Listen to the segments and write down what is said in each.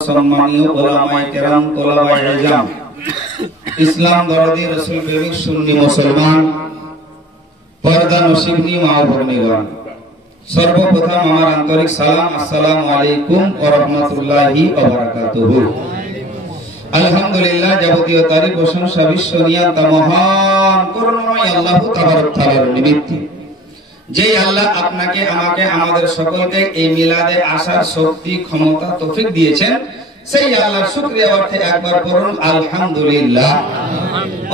সম্মানীয় ওলামায়ে কেরাম, তোলাবায়ে ইলম, ইসলাম দরদি রাসূল প্রেমিক সুন্নি মুসলমান, পর্দা নসিবনি মা ও ভগ্নীগণ, সর্বপ্রথম আমার আন্তরিক সালাম, আসসালামু আলাইকুম ওয়া রাহমাতুল্লাহি ওয়া বারাকাতুহু। আলহামদুলিল্লাহ, যাবতীয় তারিফ প্রশংসা বিশ্ব নিয়ন্তা মহান করুণাময় আল্লাহ তাবারক তাআলার নিমিত্তে, যে আল্লাহ আপনাকে আমাকে আমাদের সকলকে এই মিলাদে আসার শক্তি ক্ষমতা তৌফিক দিয়েছেন, সেই আল্লাহর শুকরিয়া অর্থে একবার পড়ুন আলহামদুলিল্লাহ।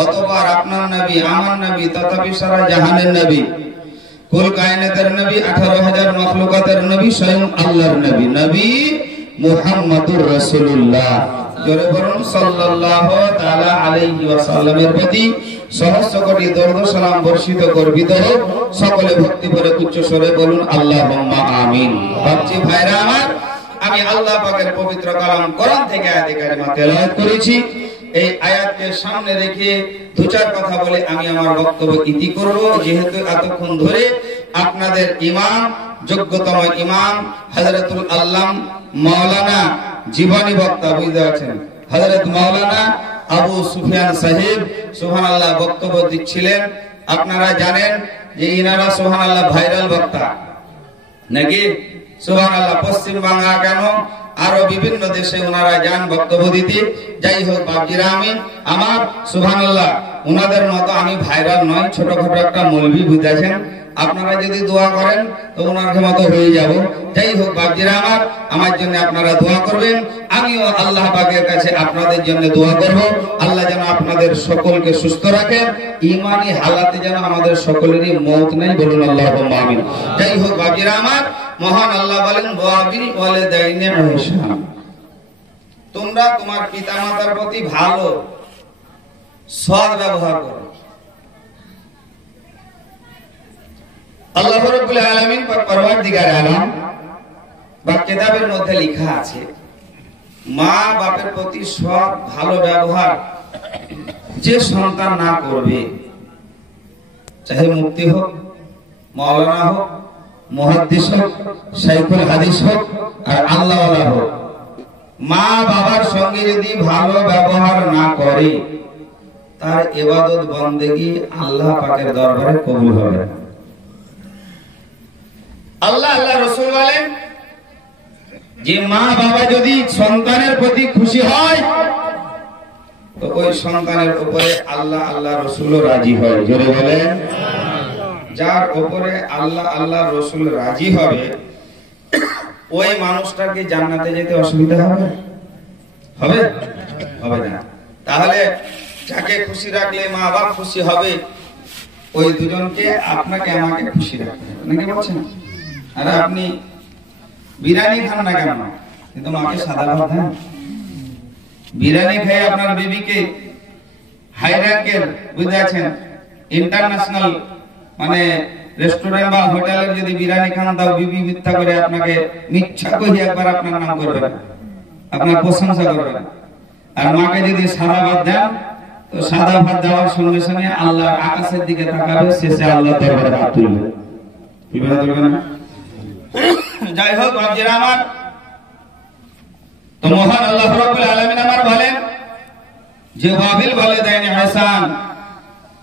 অতঃপর আপনার নবী, আমার নবী তথা সারা জাহানের নবী, কুল কায়নাতের নবী, 18,000 মাখলুকাতের নবী, স্বয়ং আল্লাহর নবী, নবী মুহাম্মদুর রাসূলুল্লাহ, জোরে বলুন সাল্লাল্লাহু তাআলা আলাইহি ওয়াসাল্লামের প্রতি সহস্র কোটি দরুদ সালাম বর্ষিত গর্বিত হোক। সকলে ভক্তি ভরে উচ্চ স্বরে বলুন আল্লাহুম্মা আমিন। বাচ্চা ভাইরা আমার, আমি আল্লাহ পাকের পবিত্র কালাম কোরআন থেকে আয়াতে কারিমা তেলাওয়াত করেছি। এই আয়াতকে সামনে রেখে দু চার কথা বলে আমি আমার বক্তব্য ইতি করব, যেহেতু এতক্ষণ ধরে আপনাদের ইমাম, যোগ্যতম ইমাম হযরতুল আল্লাম মাওলানা জীবনী বক্তা, বুঝতে পারছেন, হযরত মাওলানা আবু সুফিয়ান সাহেব সুবহানাল্লাহ বক্তব্য দিচ্ছিলেন। আপনারা জানেন যে ইনারা সুবহানাল্লাহ ভাইরাল বক্তা নাকি, সুবহানাল্লাহ। পশ্চিম বাংলা কেন আরো বিভিন্ন দেশে ওনারা যান বক্তব্য দিতে। যাই হোক বাপজিরা, আমি আমার সুবহানাল্লাহ ওনাদের মতো আমি ভাইরাল নয়, ছোটখাটো একটা মৌলভী, বুঝেছেন। আপনারা যদি দোয়া করেন তো ওনার মতো হয়ে যাব। যাই হোক বাপজিরা আমার জন্য আপনারা দোয়া করবেন, আমিও আল্লাহ পাকের কাছে আপনাদের জন্য দোয়া করব। আল্লাহ যেন আপনাদের সকলকে সুস্থ রাখেন, ঈমানি হালাতে যেন আমাদের সকলেরই মওত নাই, বলুন আল্লাহুম্মা আমিন। যাই হোক বাপজিরা আমার, মহান আল্লাহ বলেন ওয়াবিল ওয়ালিদাইনি ইহসান, তোমরা তোমার পিতামাতার প্রতি ভালো সৎ ব্যবহার করো। আল্লাহ রাব্বুল আলামিন পরওয়ারদিগার আলম বা কিতাবের মধ্যে লেখা আছে, মা বাপের প্রতি সৎ ভালো ব্যবহার যে সন্তান না করবে, চাহে মুফতি হোক, মাওলানা হোক, মুহাদ্দিস হোক, শাইখুল হাদিস হোক, আর আল্লাহওয়ালা হোক, মা বাবার সঙ্গে যদি ভালো ব্যবহার না করে, তার ইবাদত বন্দেগী আল্লাহ পাকের দরবারে কবুল হবে না। আল্লাহ রাসূল বলেন যে মা বাবা যদি সন্তানের প্রতি খুশি হয়, তো ওই সন্তানের উপরে আল্লাহ রাসূল রাজি হয়। জোরে বলেন, যার উপরে আল্লাহ রাসূল রাজি হবে, ওই মানুষটার কি জান্নাতে যেতে অসুবিধা হবে? হবে না। তাহলে যাকে খুশি রাখলে মা বাবা খুশি হবে, ওই দুজনকে আপনাকে আমাকে খুশি রাখতে হবে, নাকি বলছেন? আরে আপনি বিরিয়ানি খান না কেন, কিন্তু মাকে সাদা ভাত দেন। বিরিয়ানি খেয়ে আপনার বেবিকে হাই র্যাঙ্কের, বুঝতে আছেন, ইন্টারন্যাশনাল মানে রেস্টুরেন্ট বা হোটেলের যদি বিরিয়ানি খান, দাও বিবি মিথ্যা করে আপনাকে মিথ্যা কই একবার আপনার নাম করবে, আপনার প্রশংসা করবে। আর মাকে যদি সাদা ভাত দেন, তো সাদা ভাত দেওয়ার সঙ্গে সঙ্গে আল্লাহ আকাশের দিকে তাকাবে, শেষে আল্লাহ দরবারে হাত তুলবে, তুলবে না? যাই হোক বাপজিরা আমার, তো মহান আল্লাহ রাব্বুল আলামিন আমার বলেন যে ওয়াবিল ওয়ালিদাইনি ইহসান,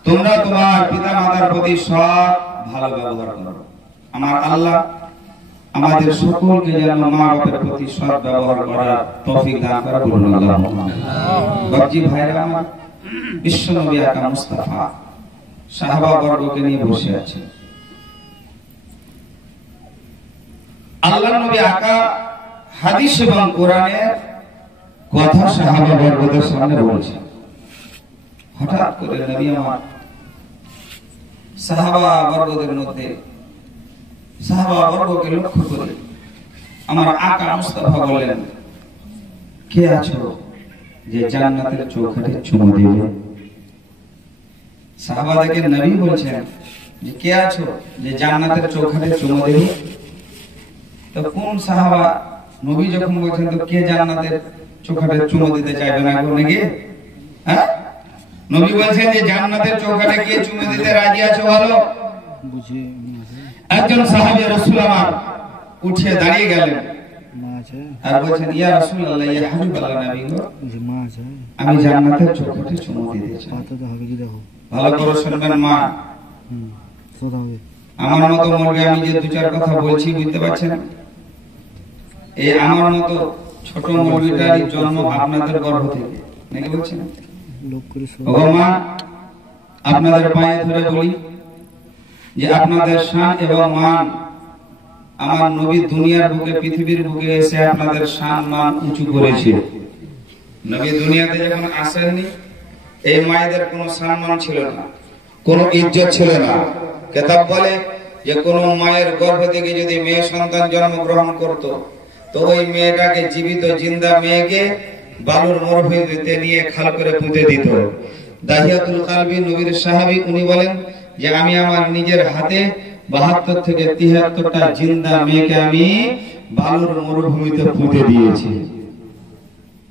তোমরা তোমার পিতামাতার প্রতি সৎ ভালো ব্যবহার করো। আমার আল্লাহ আমাদের সকলকে যেন মা বাবার প্রতি সৎ ব্যবহার করার তৌফিক দান করে, বলুন আল্লাহুম্মা আমিন। বাপজি ভাইরা আমার, বিশ্ব নবী আকা মুস্তাফা সাহাবা বর্গকে নিয়ে বসে আছেন। আল্লাহ নবী আকা হাদিস এবং কোরআনের কথা সাহাবা বর্গদের সামনে বলছেন। হঠাৎ করে নবী আমার সাহাবা বর্গদের মধ্যে সাহাবা বর্গকে লক্ষ্য করে আমার আকা মুস্তাফা বললেন, কে আছো যে জান্নাতের চৌখাটে চুমু দেবে? সাহাবাদেরকে নবী বলছেন যে কে আছো যে জান্নাতের চৌখাটে চুমু দেবে? তো কোন সাহাবা, নবী যখন বলছেন তো কে জান্নাতের চৌখাটে চুমু দিতে চাইবে না নাকি? হ্যাঁ, নবী বলছেন যে জান্নাতের চৌখাটে কে চুমু দিতে রাজি আছে বলো? একজন সাহাবী রাসূল আমার উঠে দাঁড়িয়ে গেলেন, আর বলছেন ইয়া রাসূলুল্লাহ ইয়া হাবিবাল্লাহ নবী গো আমি জান্নাতের চৌকাঠে চুমু দিতে চাই। ভালো করে শুনবেন মা, আমার মতো মুরগি আমি যে দু চার কথা বলছি বুঝতে পারছেন, এই আমার মতো ছোট মুরগিটারই জন্ম আপনাদের গর্ভ থেকে, নাকি বলছেন? ও মা, আপনাদের পায়ে ধরে বলি যে আপনাদের শান এবং মান আমার নবী দুনিয়ার বুকে পৃথিবীর বুকে এসে আপনাদের শান মান উঁচু করেছে। নবী দুনিয়াতে যখন আসেননি এই মায়েদের কোনো সম্মান ছিল না, কোনো ইজ্জত ছিল না। কিতাব বলে যে কোন মায়ের গর্ভ থেকে যদি মেয়ে সন্তান জন্মগ্রহণ করত তো ওই মেয়েটাকে জীবিত জিন্দা মেয়েকে বালুর মরুভূমিতে নিয়ে খাল করে পুঁতে দিত। দাহিয়াতুল কালবি নবীর সাহাবী উনি বলেন যে আমি আমার নিজের হাতে 72 থেকে 73টা জিন্দা মেয়েকে আমি বালুর মরুভূমিতে পুঁতে দিয়েছি।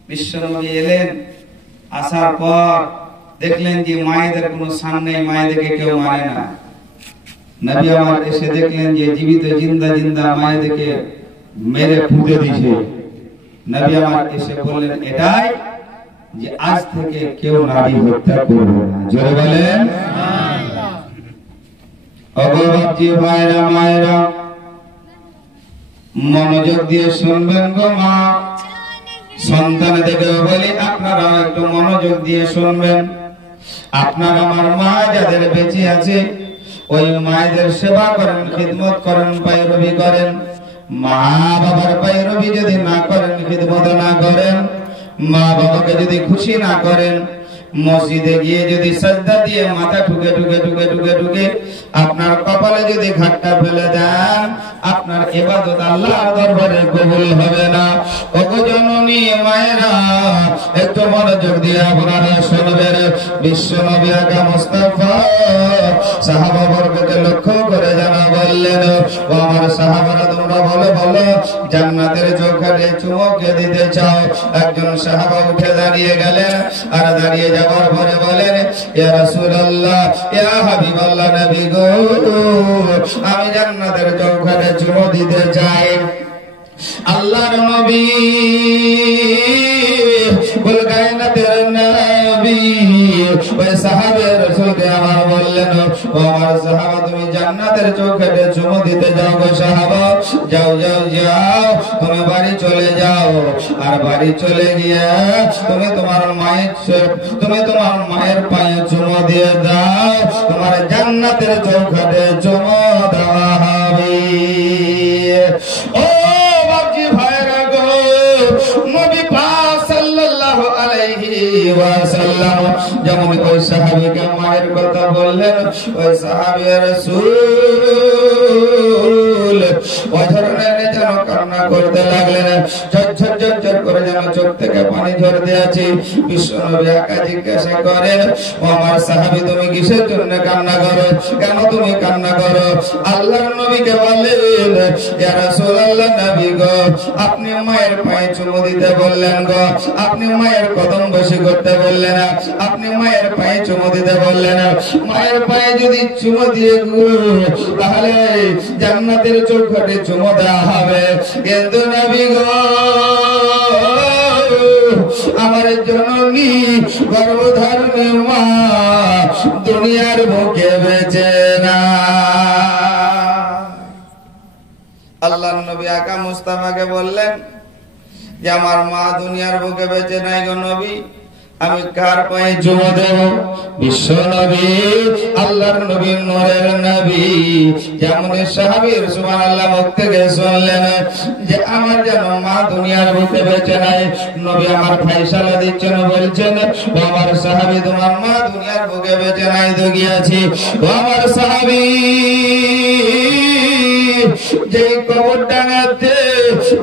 বিশ্বনবী এলেন, আসার পর দেখলেন যে মায়েদের কোনো শান নেই, মায়েদেরকে কেউ মানে না। নবী আমার এসে দেখলেন যে জীবিত জিন্দা মায়েদেরকে মেরে পুঁতে দিয়েছে। নবী আমার এসে বললেন এটাই যে আজ থেকে কেউ নারী হত্যা করবে না। জোরে বলেন অগবাজি ভাইরা মায়েরা, মনোযোগ দিয়ে শুনবেন গো মা। সন্তানদেরকে বলি আপনারা একটু মনোযোগ দিয়ে শুনবেন। আপনার আমার মা যাদের বেঁচে আছে ওই মায়েদের সেবা করেন, খিদমত করেন, পায়রবি করেন। মা বাবার পায়রবি যদি না করেন, খিদমত না করেন, মা বাবাকে যদি খুশি না করেন, মসজিদে গিয়ে যদি সাজদা দিয়ে মাথা ঠুকে আপনার কপালে যদি ঘাটটা ফেলে দেন, আপনার ইবাদত আল্লাহর দরবারে কবুল হবে না। ওগো জননী মায়েরা, একটু মনোযোগ দিয়ে আপনারা শুনবেন। বিশ্ব নবী আকা মুস্তাফা সাহাবাবর্গকে লক্ষ্য করে জানা বললেন, ও আমার সাহাবারা তোমরা বলো জান্নাতের চৌকাঠে চুমুকে দিতে চাও? একজন সাহাবা উঠে দাঁড়িয়ে গেলেন, আর দাঁড়িয়ে যাওয়ার পরে বলেন ইয়া রাসূলুল্লাহ ইয়া হাবিবাল্লাহ নবী গো, আমি জান্নাতের চৌকাঠে চুমু দিতে চাই। আল্লাহর নবী কুল কায়নাতের নবী ওই সাহাবে রাসূলকে আমার বললেন, ও আমার সাহাবা তুমি জান্নাতের চৌকাঠে চুমু দিতে যাও গো সাহাবা, যাও তুমি বাড়ি চলে যাও। আর বাড়ি চলে গিয়ে তুমি তোমার মায়ের পায়ে চুমু দিয়ে দাও, তোমার জান্নাতের চৌকাঠে চুমু দেওয়া হবে। ও বাপজি ভাইরা গো, নবী পাক সাল্লাল্লাহু আলাইহি ওয়াসাল্লাম যেমন ওই সাহাবীকে মায়ের কথা বললেন, ওই সাহাবী রাসূল ওই ধরনের যেন কান্না করতে লাগলেন, ঝরঝর করে যেন চোখ থেকে পানি ঝরতে আছে। বিশ্বনবী আকা জিজ্ঞাসা করেন, ও আমার সাহাবী তুমি কিসের জন্য কান্না করো, কেন তুমি কান্না করো? আল্লাহর নবীকে বললেন, ইয়া রাসূলুল্লাহ নবী গো, আপনি মায়ের পায়ে চুমু দিতে বললেন গো, আপনি মায়ের কদম বসে করতে বললেন, আপনি মায়ের পায়ে চুমু দিতে বললেন। মায়ের পায়ে যদি চুমু দিয়ে গো তাহলে জান্নাতের চৌকাঠে চুমু দেওয়া হবে। কিন্তু নবী গো, আমার জননী গর্ভধারিণী মা দুনিয়ার বুকে বেঁচে না। আল্লাহর নবী আকা মুস্তাফাকে বললেন যে আমার মা দুনিয়ার বুকে বেঁচে নাই গো নবী, আমি কার পায়ে চুমু দেব? বিশ্ব নবী আল্লাহর নবী নূরের নবী যেমন সাহাবীর সুবহানাল্লাহ মুখ থেকে শুনলেন যে আমার যেন মা দুনিয়ার বুকে বেঁচে নাই। নবী আমার ফয়সালা দিচ্ছেন, বলছেন ও আমার সাহাবী তোমার মা দুনিয়ার বুকে বেঁচে নাই তো গিয়েছি। ও আমার সাহাবী, যেই কবরডাঙ্গাতে,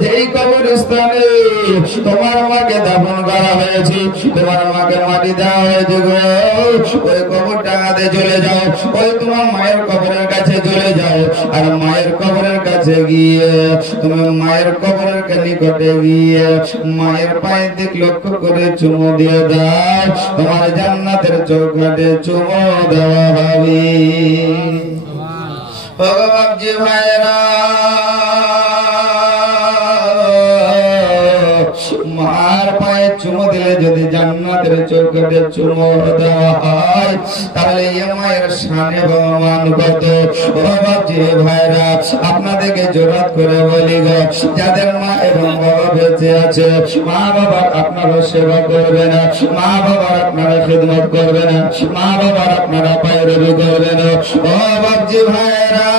যেই কবরস্থানে তোমার মাকে দাফন করা হয়েছে, তোমার মাকে মাটি দেওয়া হয়েছে গো, ওই কবরডাঙ্গাতে চলে যাও, ওই তোমার মায়ের কবরের কাছে চলে যাও। আর মায়ের কবরের কাছে গিয়ে তুমি মায়ের কবরের নিকটে গিয়ে মায়ের পায়ের দিক লক্ষ্য করে চুমু দিয়ে দাও, তোমার জান্নাতের চৌকাঠে চুমু দেওয়া হবে। ভগবানজি ভাইরা মার পায়ে চুমো দিলে যদি জান্নাতের চৌকাঠে চুমো দেওয়া হয় তাহলে এই মায়ের শানে বহমান কত। ও বাপজি ভাইরা, আপনাদেরকে জোরাত করে বলি গো, যাদের মা এবং বাবা বেঁচে আছে, মা বাবার আপনারা সেবা করবে না, মা বাবার আপনারা খিদমত করবে না, মা বাবার আপনারা পায়রবি করবে না। ও বাপজি ভাইরা,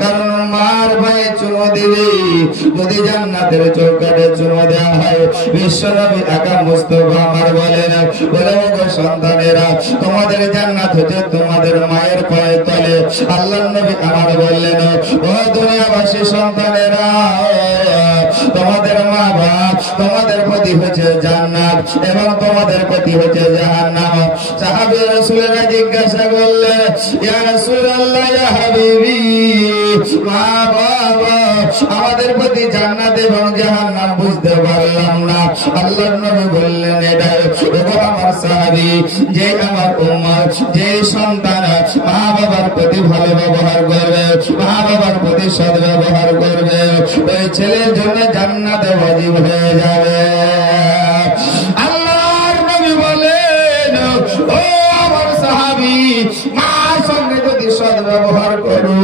কারণ মার পায়ে চুমো দিলে যদি জান্নাতের চৌকাঠে চুমো দেওয়া হয়, বিশ্বনবী আকা মুস্তাফা আমার বলেন, বলে গো সন্তানেরা, তোমাদের জান্নাত হচ্ছে তোমাদের মায়ের পায়ের তলে। আল্লাহর নবী আমার বললেন, ও দুনিয়াবাসী সন্তানেরা, তোমাদের মা বাপ তোমাদের প্রতি হচ্ছে জান্নাত এবং তোমাদের প্রতি হচ্ছে জাহান্নাম। সাহাবী রাসূলেরা জিজ্ঞাসা করলেন, ইয়া রাসূলুল্লাহ, ইয়া হাবিবি, মা বাবা আমাদের প্রতি জান্নাত এবং জাহান্নাম বুঝতে পারলাম না। আল্লাহর নবী বললেন, এটাই আমার সাহাবী, যে আমার উম্মত, যে সন্তান মা বাবার প্রতি ভালো ব্যবহার করবে, মা বাবার প্রতি সৎ ব্যবহার করবে, ওই ছেলের জন্য জান্নাতে ওয়াজিব হয়ে যাবে। আল্লাহর নবী বলেন, ও আমার সাহাবী, মার সঙ্গে যদি সৎ ব্যবহার করো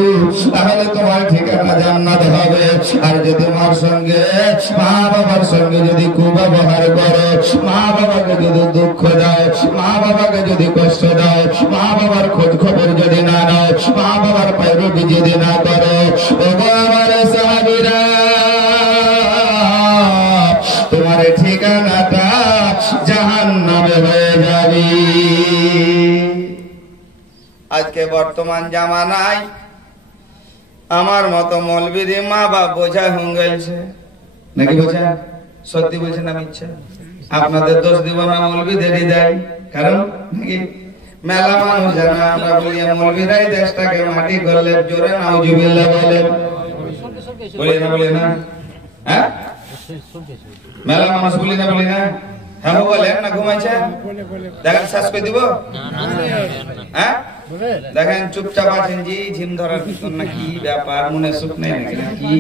তাহলে তোমার ঠিকানা জান্নাত হবে। আর যদি মার সঙ্গে, মা বাবার সঙ্গে যদি কুব্যবহার করো, মা বাবাকে যদি দুঃখ দাও, মা বাবাকে যদি কষ্ট দাও, মা বাবার খোঁজ খবর যদি না নাও, মা বাবার পায়রবি যদি না করো, ওগো আমার সাহাবীরা, তোমার ঠিকানাটা জাহান্নামে হয়ে যাবে। আজকে বর্তমান জামানায় আমার মতো মৌলবীর মা বাপ বোঝা হয়ে গেছে নাকি? বোঝা সত্যি বলছেন না মিথ্যা? আপনাদের দোষ দিব না, মৌলবীদেরই দেয়। কারণ নাকি মেলা মানুষ জানা, আমরা বলি মৌলবীরাই দেশটাকে মাটি করলে, জোরে নাউজুবিল্লাহ বলেন, বলি না বলি না? হ্যাঁ, মেলা মানুষ বলি না বলি না? হ্যাঁ বলেন না, ঘুমাইছে দেখেন, শেষ করে দিব। হ্যাঁ দেখেন চুপচাপ আছেন জি, ঝিম ধরার ভিতর না কি ব্যাপার, মনে সুখ নেই নাকি? কি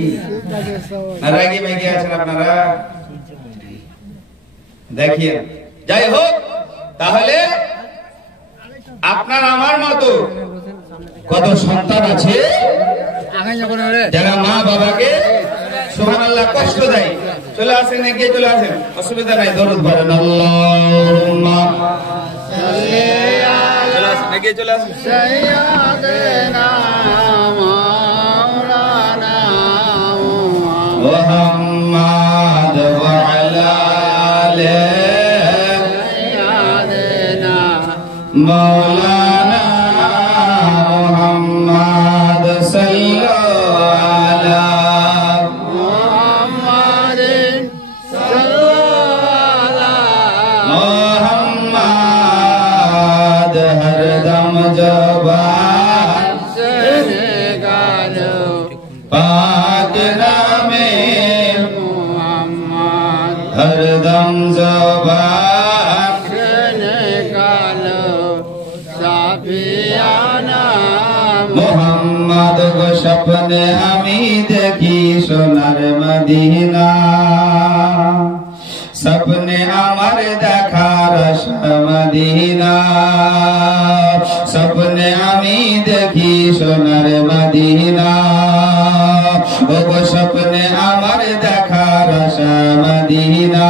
রাগি মেগি আছেন আপনারা? দেখিয়ে যাই হোক, তাহলে আপনার আমার মতো কত সন্তান আছে যারা মা বাবাকে সুবহানাল্লাহ কষ্ট দেয়। চলে আসেন, এগিয়ে চলে আসেন, অসুবিধা নাই, দরুদ পড়েন, আল্লাহুম্মা সাল্লি আলা, এগিয়ে চলে আসেন, সাইয়্যিদানা মাওলানা মুহাম্মদ ওয়া আলা আলি সাইয়্যিদানা মাওলানা মুহাম্মদ সাল্লাল্লাহু हरदम ज़बान निकालो साफियाना मोहम्मद को सपने আমি দেখি সোনার মদিনা, सपने আমার দেখার মদিনা, सपने আমি দেখি সোনার মদিনা, ওগো सपने আমার দেখার মদিনা,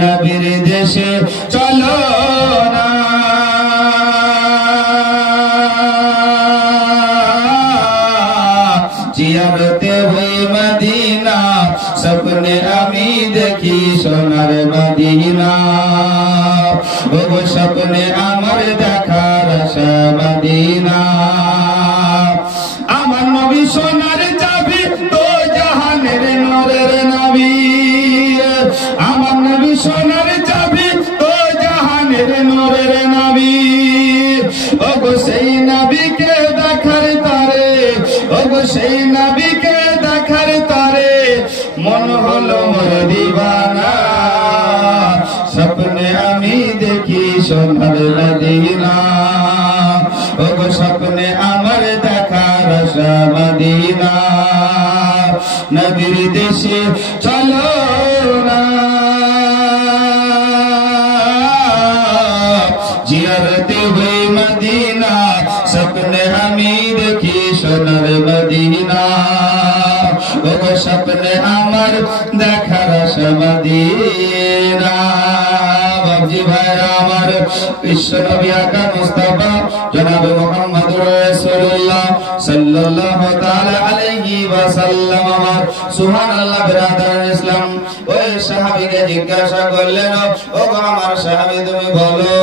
নবীর দেশে চলো না জিয়ারতে ওই মদিনা, सपने আমি দেখি সোনার মদিনা, ওগো सपने আমার দেখার মদিনা, আমার নবী সোনার চাবি তো জাহানের নূরের নবী, আমার নবী সোনার চাবি তো জাহানের নূরের নবী, ওগো সেই নবীকে দেখার তরে, ওগো সেই নবীকে দেখার তরে মন হলো মোর দিওয়ানা, सपने আমি দেখি সোনার মদিনা, ওগো सपने আমার দেখার মদিনা, নবীর দেশে চলো না জিয়ারতে हुई मदीना सपने हमी देखी सोनार मदीना ओगो सपने আমার দেখার আশা মদিনা বাবজি ভাইরা আমার বিশ্ব নবী আকা মুস্তাফা জনাব মুহাম্মদুর রাসূলুল্লাহ সাল্লাল্লাহু তাআলা আলাইহি ওয়াসাল্লাম আমার সুবহানাল্লাহ বিরাদার ইসলাম ওই সাহাবীকে জিজ্ঞাসা করলেন ওগো আমার সাহাবী তুমি বলো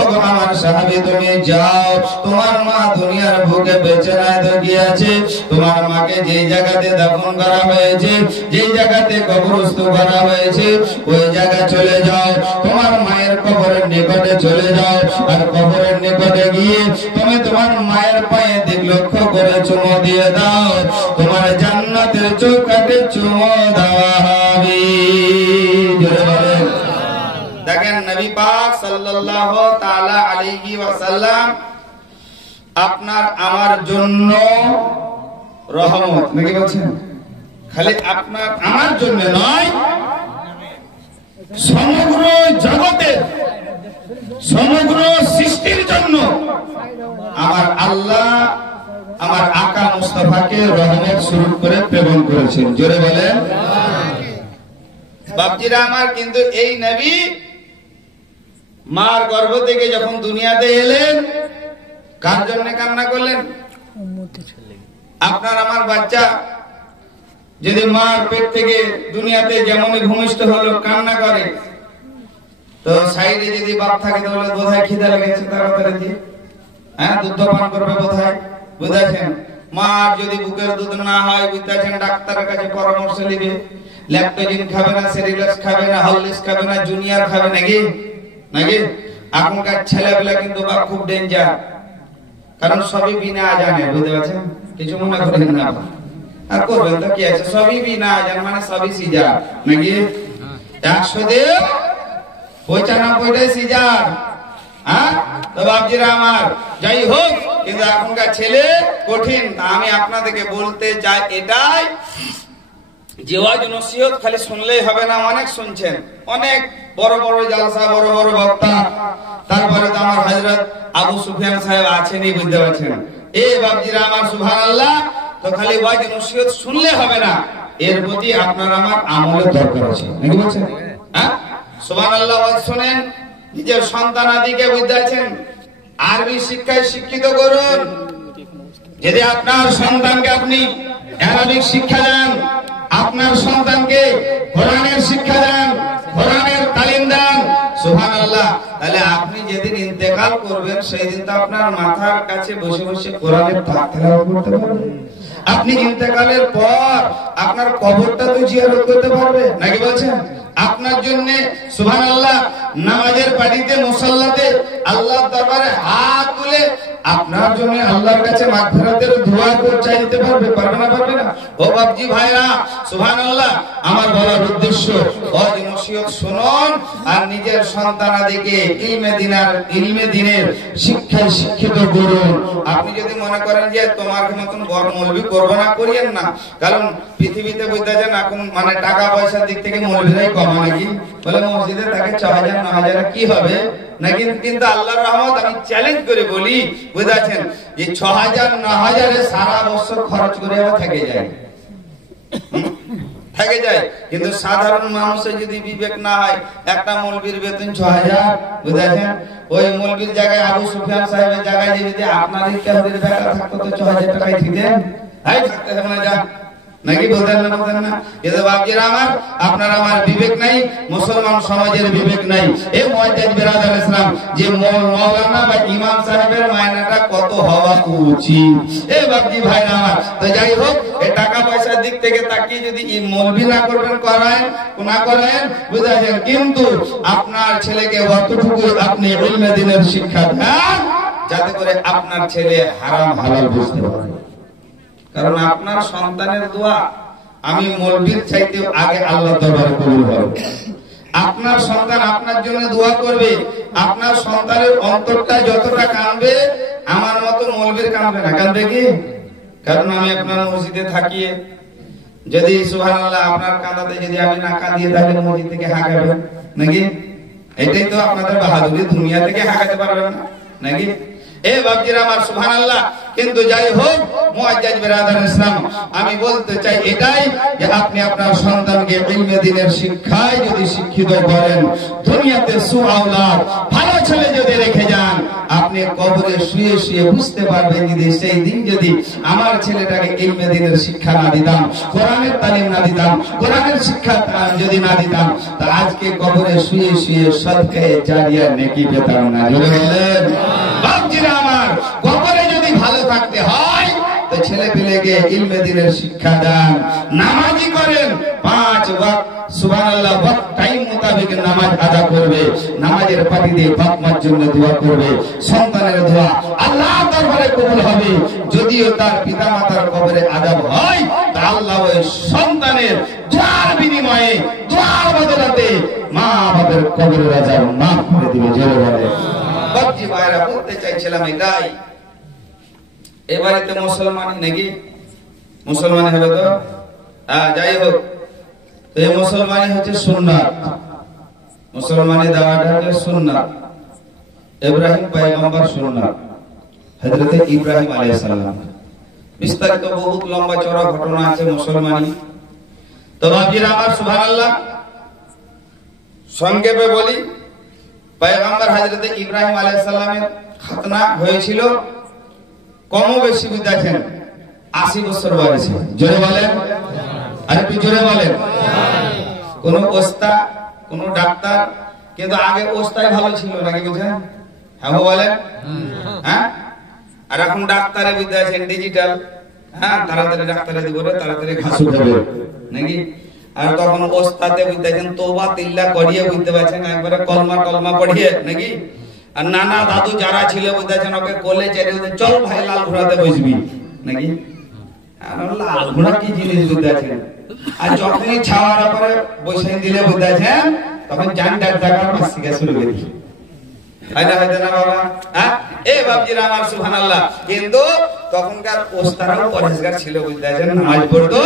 ওগো আমার সাহাবী তুমি যাও তোমার মা দুনিয়ার বুকে বেঁচে নাই তো কি আছে তোমার মাকে যেই জায়গাতে দাফন করা হয়েছে যেই জায়গাতে কবরস্থ করা হয়েছে ওই জায়গা চলে যাও তোমার মায়ের কবরের নিকটে চলে যাও আর কবরের নিকটে গিয়ে তুমি তোমার মায়ের পায়ে দিক লক্ষ্য করে চুমো দিয়ে দাও তোমার জান্নাতের চৌকাঠে চুমো দেওয়া হবে দেখেন নবী পাক সাল্লাল্লাহু তাআলা আলাইহি ওয়াসাল্লাম আপনার আমার জন্য রহমত নাকি বলছেন খালি আপনার আমার জন্য নয় সমগ্র জগতের সমগ্র সৃষ্টির জন্য আমার আল্লাহ আমার আকা মুস্তাফাকে রহমত স্বরূপ করে প্রেরণ করেছেন জোরে বলেন বাপজিরা আমার কিন্তু এই নবী মার গর্ভ থেকে যখন দুনিয়াতে এলেন কার জন্য কান্না করলেন আপনার আমার বাচ্চা যদি মার পেট থেকে দুনিয়াতে যেমনই ভূমিষ্ঠ হলো কান্না করে তো সাইডে যদি বাপ থাকে তাহলে বোধহয় খিদে লেগেছে তাড়াতাড়ি দিয়ে হ্যাঁ দুধ পান করবে বোধহয় বুঝাচ্ছেন মার যদি বুকের দুধ না হয় বুঝতেছেন ডাক্তারের কাছে পরামর্শ নিবে ল্যাকটোজিন খাবে না সেরিলাক্স খাবে না হরলিক্স খাবে না জুনিয়র খাবে নাকি নাকি এখনকার ছেলেবেলা কিন্তু বা খুব ডেঞ্জার কারণ সবই বিনা জানে বুঝতে পারছেন কিছু মনে করেন না আর করবেন তো কি আছে সবই বিনা জান মানে সবই সিজার নাকি 100 দিয়ে 95টাই সিজার হ্যাঁ তো বাপজিরা আমার যাই হোক কিন্তু এখনকার ছেলে কঠিন আমি আপনাদেরকে বলতে চাই এটাই যে ওয়াজ নসিহত খালি শুনলেই হবে না অনেক শুনছেন অনেক বড় বড় জালসা বড় বড় বক্তা তারপরে তো আমার হযরত আবু সুফিয়ান সাহেব আছেনই বুঝতে পারছেন এই বাপজিরা আমার সুবহানাল্লাহ তো খালি ওয়াজ নসিহত শুনলে হবে না এর প্রতি আপনার আমার আমলের দরকার আছে নাকি বলছেন হ্যাঁ সুবহানাল্লাহ ওয়াজ শুনেন নিজের সন্তানাদিকে বুঝতে পারছেন আরবি শিক্ষায় শিক্ষিত করুন যদি আপনার সন্তানকে আপনি আরবিক শিক্ষা দেন আপনার সন্তানকে কোরআনের শিক্ষা দেন কোরআনের তালিম দেন সুবহানাল্লাহ তাহলে আপনি যেদিন ইন্তেকাল করবেন সেই দিন তো আপনার মাথার কাছে বসে বসে কোরআনের তেলাওয়াত করতে পারবেন আপনি ইন্তেকালের পর আপনার কবরটা তো জিয়ারত করতে পারবে নাকি বলছেন আপনার জন্য সুবহানাল্লাহ নামাজের পাটিতে মুসাল্লাতে আল্লাহর দরবারে হাত তুলে আপনার জন্য আল্লাহর কাছে মাগফিরাতের দোয়া করে চাইতে পারবে পারবে না পারবে না ও বাপজি ভাইরা সুবহানাল্লাহ আমার বলার উদ্দেশ্য ওয়াজ নসিহত শুনুন আর নিজের সন্তানাদিকে ইলমে দিনের শিক্ষায় শিক্ষিত করুন আপনি যদি মনে করেন যে তোমার মতন বড় মৌলবি করব না করিয়েন না কারণ পৃথিবীতে বুঝতেছেন এখন মানে টাকা পয়সার দিক থেকে মৌলবিরাই কম নাকি বলে মসজিদে তাকে 6000 9000 কি হবে নাকি কিন্তু আল্লাহর রহমত আমি চ্যালেঞ্জ করে বলি বুঝাছেন যে 6000 9000 এ সারা বছর খরচ করে থেকে যায় কিন্তু সাধারণ মানুষের যদি বিবেক না হয় একটা মৌলবীর বেতন 6000 বুঝাছেন ওই মৌলবীর জায়গায় আবু সুফিয়ান সাহেবের জায়গায় যদি আপনার ইত্তেহাদের টাকা থাকতো তো 6000 টাকাই দিতেন তাই থাকতে হবে না যা নাকি বলতেন না কিন্তু বাপজিরা আমার আপনার আমার বিবেক নাই মুসলমান সমাজের বিবেক নাই এই মুআজ্জাজ বিরাদার ইসলাম যে মাওলানা বা ইমাম সাহেবের মায়নাটা কত হওয়া উচিত এই বাপজি ভাইরা আমার তো যাই হোক এই টাকা পয়সার দিক থেকে তাকিয়ে যদি মৌলবি না করবেন করেন বুঝাছেন কিন্তু আপনার ছেলেকে অতটুকু আপনি ইলমে দ্বীনের শিক্ষা দেন যাতে করে আপনার ছেলে হারাম হালাল বুঝতে পারে কারণ আপনার সন্তানের দোয়া আমি মৌলবীর চাইতে আগে আল্লাহর দরবারে কবুল হবে আপনার সন্তান আপনার জন্য দোয়া করবে আপনার সন্তানের অন্তরটা যতটা কাঁদবে আমার মতো মৌলবীর কাঁদবে না কাঁদবে কি কারণ আমি আপনার মসজিদে থাকিয়ে যদি সুবহানাল্লাহ আপনার কাঁদাতে যদি আমি না কাঁদিয়ে তাহলে মসজিদ থেকে হাঁকাবেন নাকি? এটাই তো আপনাদের বাহাদুরি, দুনিয়া থেকে হাঁকাতে পারবেন না নাকি? এ বাপজিরা আমার সুবহানাল্লাহ। কিন্তু যাই হোক মুআজ্জাজ বিরাদার ইসলাম, আমি বলতে চাই এটাই যে আপনি আপনার সন্তানকে ইলমে দ্বীনের শিক্ষায় যদি শিক্ষিত করেন, দুনিয়াতে সুআওলাদ ভালো ছেলে যদি রেখে যান, আপনি কবরে শুয়ে শুয়ে বুঝতে পারবেন যে সেই দিন যদি আমার ছেলেটাকে ইলমে দ্বীনের শিক্ষা না দিতাম, কোরআনের তালিম না দিতাম, কোরআনের শিক্ষা যদি না দিতাম, তা আজকে কবরে শুয়ে শুয়ে সদকায়ে জারিয়া নেকি পেতাম না। বলেন বাপজিরা আমার, কবরে যদি ভালো থাকতে হয় তো ছেলে পেলেকে ইলমে দ্বীনের শিক্ষা দেন, নামাজি করেন, 5 ওয়াক্ত সুবহানাল্লাহ ওয়াক্ত টাইম মোতাবেক নামাজ আদা করবে, নামাজের পাটি দিয়ে বাপ মার জন্য দোয়া করবে, সন্তানের দোয়া আল্লাহ দরবারে কবুল হবে। যদিও তার পিতামাতার কবরে আযাব হয়, তা আল্লাহ ওই সন্তানের দোয়ার বিনিময়ে, দোয়ার বদলাতে মা বাবার কবরের আযাব মাফ করে দিবে। জোরে বলে বাপজি ভাইরা, বলতে চাইছিলাম এটাই। এবারে তো মুসলমান নাকি? মুসলমান হবে তো? যাই হোক, এই মুসলমানই হচ্ছে সুন্নাত, মুসলমানের দাওয়াটা হচ্ছে সুন্নাত। ইব্রাহিম পয়গম্বর সুন্নাত, হযরত ইব্রাহিম আলাইহিস সালাম। বিস্তারিত বহুত লম্বা চওড়া ঘটনা আছে মুসলমানি। তো বাপজিরা আমার সুবহানাল্লাহ, সংক্ষেপে বলি, পয়গম্বর হযরত ইব্রাহিম আলাইহিস সালামের খাতনা হয়েছিল কম বেশি দেখেন 80 বছর বয়সে। জোরে বলেন, আর একটু জোরে বলেন। কোন ওস্তাদ, কোন ডাক্তার, কিন্তু আগে ওস্তাদ ভালো ছিল নাকি বুঝেন? হ্যাঁ বলেন। হ্যাঁ, আর এখন ডাক্তারে বিদ্যা আছেন ডিজিটাল। হ্যাঁ, তাড়াতাড়ি ডাক্তারে দিব, তাড়াতাড়ি ঘাস উঠাবে নাকি? আর তখন ওস্তাদে বুঝতে আছেন তওবা তিল্লা করিয়ে বুঝতে পারছেন, একবারে কলমা কলমা পড়িয়ে নাকি? আর নানা দাদু যারা ছিল বুঝতে আছেন ওকে কোলে চেড়ে চল ভাই লাল ঘোড়াতে বসবি নাকি? লাল ঘোড়া কি জিনিস বুঝতে আছেন? আর যখনই ছাওয়ার পরে বসে দিলে বুঝতে আছেন, তখন জান ডাক ডাকার মাসিকা শুরু করে দিল। আইনা হয়তো না বাবা? হ্যাঁ, এই বাপজিরা আমার সুবহানাল্লাহ। কিন্তু তখনকার ওস্তাদরাও পরেশগার ছিল বুঝতে আছেন, নামাজ পড়তো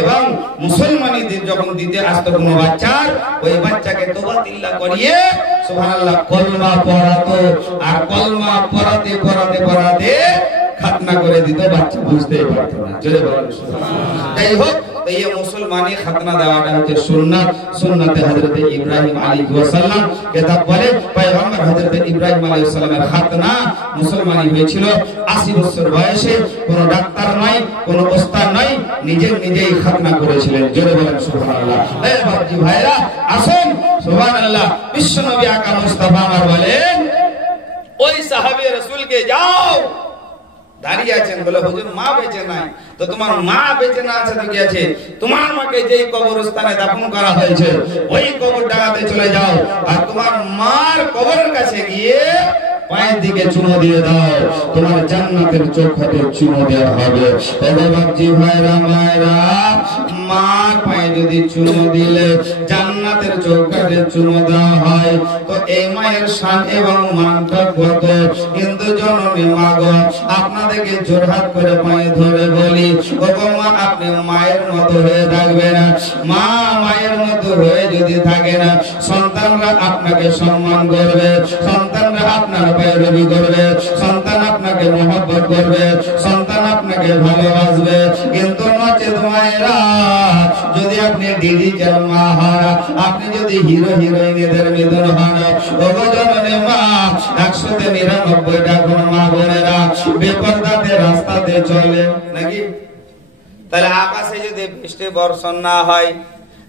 এবং মুসলমানি যখন দিতে আসতো কোনো বাচ্চার, ওই বাচ্চাকে তওবা তিল্লা করিয়ে সুবহানাল্লাহ কলমা পড়াতো, আর কলমা পড়াতে পড়াতে পড়াতে খাতনা করে দিত, বাচ্চা বুঝতেই পারতো না। জোরে বলেন সুবহানাল্লাহ। যাই হোক, এই মুসলমানি খাতনা দেওয়াটা হচ্ছে সুন্নাত, সুন্নতে হযরত ইব্রাহিম আলাইহিস সালাম। কিতাব বলে পয়গম্বর হযরত ইব্রাহিম আলাইহিস সালামের খাতনা মুসলমানি হয়েছিল 80 বছর বয়সে। কোন ডাক্তার নয়, কোন ওস্তাদ নয়, নিজেই খাতনা করেছিলেন। জোরে বলেন সুবহানাল্লাহ। এই বাপজি ভাইরা আসেন সুবহানাল্লাহ। বিশ্বনবী আকা মুস্তাফা আমার বলেন, ওই সাহাবী রাসূলকে যাও, দাঁড়িয়ে আছেন, বলে হুজুর মা বেঁচে নাই। তো তোমার মা বেঁচে না আছে তো কি আছে? তোমার মাকে যেই কবরস্থানে দাফন করা হয়েছে ওই কবরটাতে চলে যাও, আর তোমার মার কবরের কাছে গিয়ে পায়ের দিকে চুমো দিয়ে দাও, তোমার জান্নাতের চৌখাটে চুমো দেওয়া হবে। তবে বাপজি ভাইরা মায়েরা, মার পায়ে যদি চুমো দিলে জান্নাতের চৌখাটে চুমো দেওয়া হয়, তো এই মায়ের শান এবং মানটা কত। কিন্তু জননী মা গো, আপনাদেরকে জোরহাত করে পায়ে ধরে বলি, ও মা, আপনি মায়ের মতো হয়ে থাকবেন। মা মায়ের মতো হয়ে যদি থাকে না, সন্তানরা আপনাকে সম্মান করবে, সন্তানরা আপনার পায়রবি করবে, সন্তান আপনাকে মহব্বত করবে, সন্তান আপনাকে ভালোবাসবে। কিন্তু নচেত মায়েরা, যদি আপনি ডিজিটাল মা হন, আপনি যদি হিরো হিরোইনদের মিলন হন, জননী মা, 199টা কোন মা বোনেরা বেপরদাতে রাস্তাতে চলে নাকি? তাহলে আকাশে যদি বৃষ্টি বর্ষণ না হয়,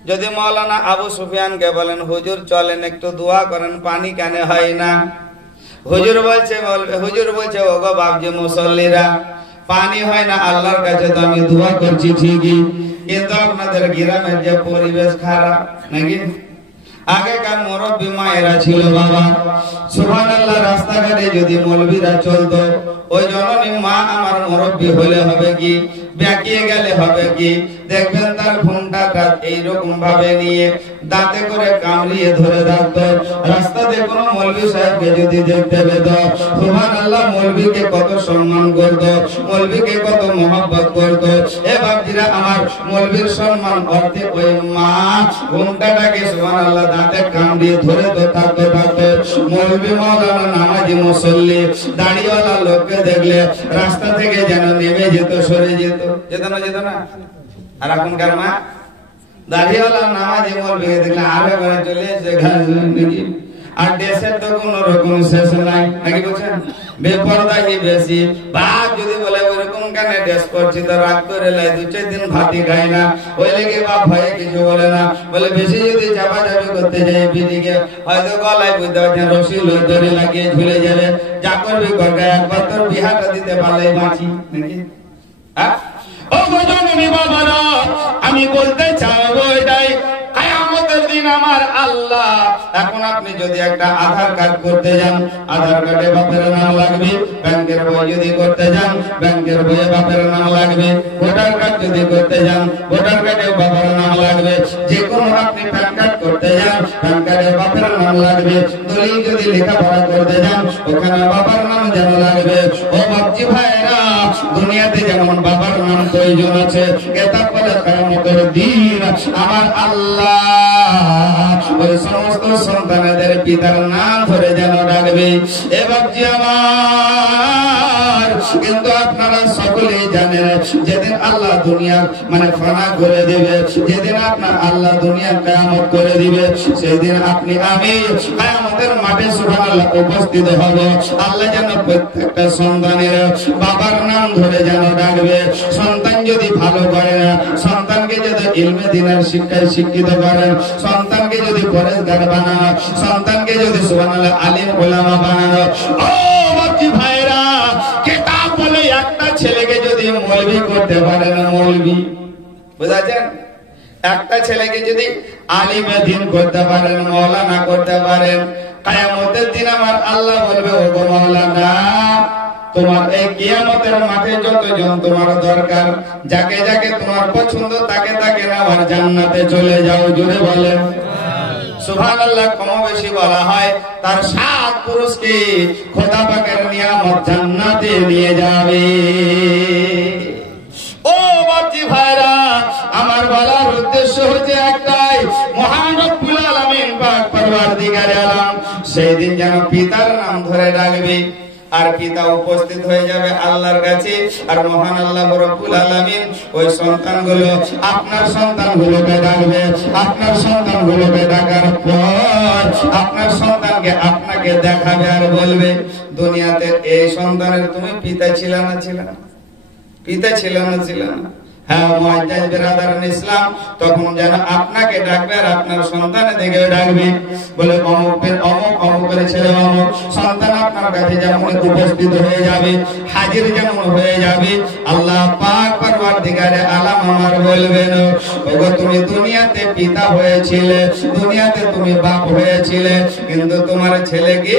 যদি মাওলানা আবু সুফিয়ানকে বলেন হুজুর চলেন একটু দোয়া করেন, পানি কেন হয় না? হুজুর বলছে ওগো বাপজি মুসল্লিরা, পানি হয় না আল্লাহর কাছে, তো আমি দোয়া করছি ঠিকই, কিন্তু আপনাদের গ্রামের যে পরিবেশ খারাপ নাকি? আগেকার মুরব্বী মায়েরা ছিল বাবা সুবহানাল্লাহ, রাস্তাঘাটে যদি মৌলবীরা চলতো, ওই জননী মা আমার মুরব্বী হলে হবে কি, বেঁকিয়ে গেলে হবে কি, দেখবেন তার ঘুমটাটা এইরকম ভাবে নিয়ে দাঁতে করে কামড়িয়ে ধরে রাখতো। রাস্তাতে কোনো মৌলভী সাহেবকে যদি দেখতে পেত, সুবহানাল্লাহ, মৌলভীকে কত সম্মান করত, মৌলভীকে কত মহব্বত করত। এ বাপজিরা আমার, মৌলভীর সম্মান অর্থে ওই মা ঘুমটাটাকে সুবহানাল্লাহ দাঁতে কামড়িয়ে ধরে তো থাকতো। মৌলভী মাওলানা নামাজি মুসল্লি দাড়িওয়ালা লোককে দেখলে রাস্তা থেকে যেন নেমে যেত, সরে যেত। যেত না? আর এখনকার মা দাড়িওয়ালা নামাজি মৌলভীকে দেখলে আরে ঘরে চলে এসে ঘাস নাকি। আর দেশের তো কোন রকম শেষ নাই, নাকি বলছেন? বেপরদাহি বেশি। বাপ যদি বলে ওইরকম কেন ড্রেস করছি, তো রাগ করে লাই, 2-4 দিন ভাতই খায় না। ওই লেগে বাপ ভয়ে কিছু বলে না। বলে বেশি যদি চাপাচাপি করতে যাই বিদিকে, হয়তো গলায় বুঝতে পারছেন রশি ধরে লাগিয়ে ঝুলে যাবে। যা করবি করবে, একবার তোর বিহাটা দিতে পারলে বাঁচি, নাকি? আমি বলতে চাইবো এটাই, কিয়ামতের দিন আমার আল্লাহ, এখন আপনি যদি একটা আধার কার্ড করতে যান, আধার কার্ডে বাপের নাম লাগবে। ব্যাংকের বই যদি করতে যান, ব্যাংকের বইয়ে বাপের নাম লাগবে। ভোটার কার্ড যদি করতে যান, ভোটার কার্ডে বাবার নাম লাগবে। যে কোনো আপনি প্যান কার্ড করতে যান, প্যান কার্ডে বাপের নাম লাগবে। দলিল যদি লেখাপড়া করতে যান, ওখানে বাবার নাম যেন লাগবে। ও বাপজি ভাইরা, দুনিয়াতে যেমন বাবার নাম প্রয়োজন আছে, কিতাব বলে কিয়ামতের দিন আমার আল্লাহ ওই সমস্ত সন্তানদের পিতার নাম ধরে যেন ডাকবে। এ বাপজি আমার, কিন্তু আপনারা সকলেই জানেন, যেদিন আল্লাহ দুনিয়া ফানা করে দিবে, যেদিন আপনার আল্লাহ দুনিয়ার কিয়ামত করে দিবে, সেই দিন আপনি আমি কিয়ামতের মাঠে সুবহানাল্লাহ উপস্থিত হব। আল্লাহ যেন প্রত্যেকটা সন্তানের বাবার নাম ধরে যেন ডাকবে। সন্তান যদি ভালো করে না, সন্তানকে যদি ইলমে দ্বীনের শিক্ষায় শিক্ষিত করেন, সন্তানকে যদি পরেশগার বানানো, সন্তানকে যদি সুবহানাল্লাহ আলিম ওলামা বানানো, ও বাপজি ভাইরা, কিতাব বলে একটা ছেলেকে যদি মৌলভী করতে পারেন, মৌলভী, বুঝাচ্ছেন? একটা ছেলেকে যদি আলিমে দ্বীন করতে পারেন, মাওলানা করতে পারেন, কিয়ামতের দিন আমার আল্লাহ বলবে, ও গো মাওলানা, তোমার এই কিয়ামতের মাঠে যতজন তোমার দরকার, যাকে যাকে তোমার পছন্দ, তাকে তাকে নাও জান্নাতে চলে যাও। জুড়ে বলেন সুবহানাল্লাহ। কম বেশি বলা হয়, তার 7 পুরুষকে খোদা পাকের নিয়ামত জান্নাতে নিয়ে যাবে। ও বাপজি ভাইরা, আমার বলার উদ্দেশ্য হচ্ছে একটাই, মহান রব্বুল আলামিন পাক পরওয়ারদিগারে আলম সেই দিন যেন পিতার নাম ধরে ডাকবে, আর পিতা উপস্থিত হয়ে যাবে আল্লাহর কাছে। আর মহান আল্লাহ রব্বুল আলামিন ওই সন্তানগুলো, আপনার সন্তানগুলোকে ডাকবে। আপনার সন্তানগুলোকে ডাকার পর আপনার সন্তানকে আপনাকে দেখাবে আর বলবে, দুনিয়াতে এই সন্তানের তুমি পিতা ছিল না? পিতা ছিল না? হ্যাঁ, মুআজ্জাজ বিরাদারান ইসলাম, তখন যেন আপনাকে ডাকবে আর আপনার সন্তান দিকে ডাকবে, বলে অমুকের ছেলে অমুক। সন্তান আপনার কাছে যেমন উপস্থিত হয়ে যাবে, হাজির যেমন হয়ে যাবে, আল্লাহ পাক পরওয়ারদিগারে আলম আমার বলবেন, ওগো তুমি দুনিয়াতে পিতা হয়েছিলে, দুনিয়াতে তুমি বাপ হয়েছিলে, কিন্তু তোমার ছেলেকে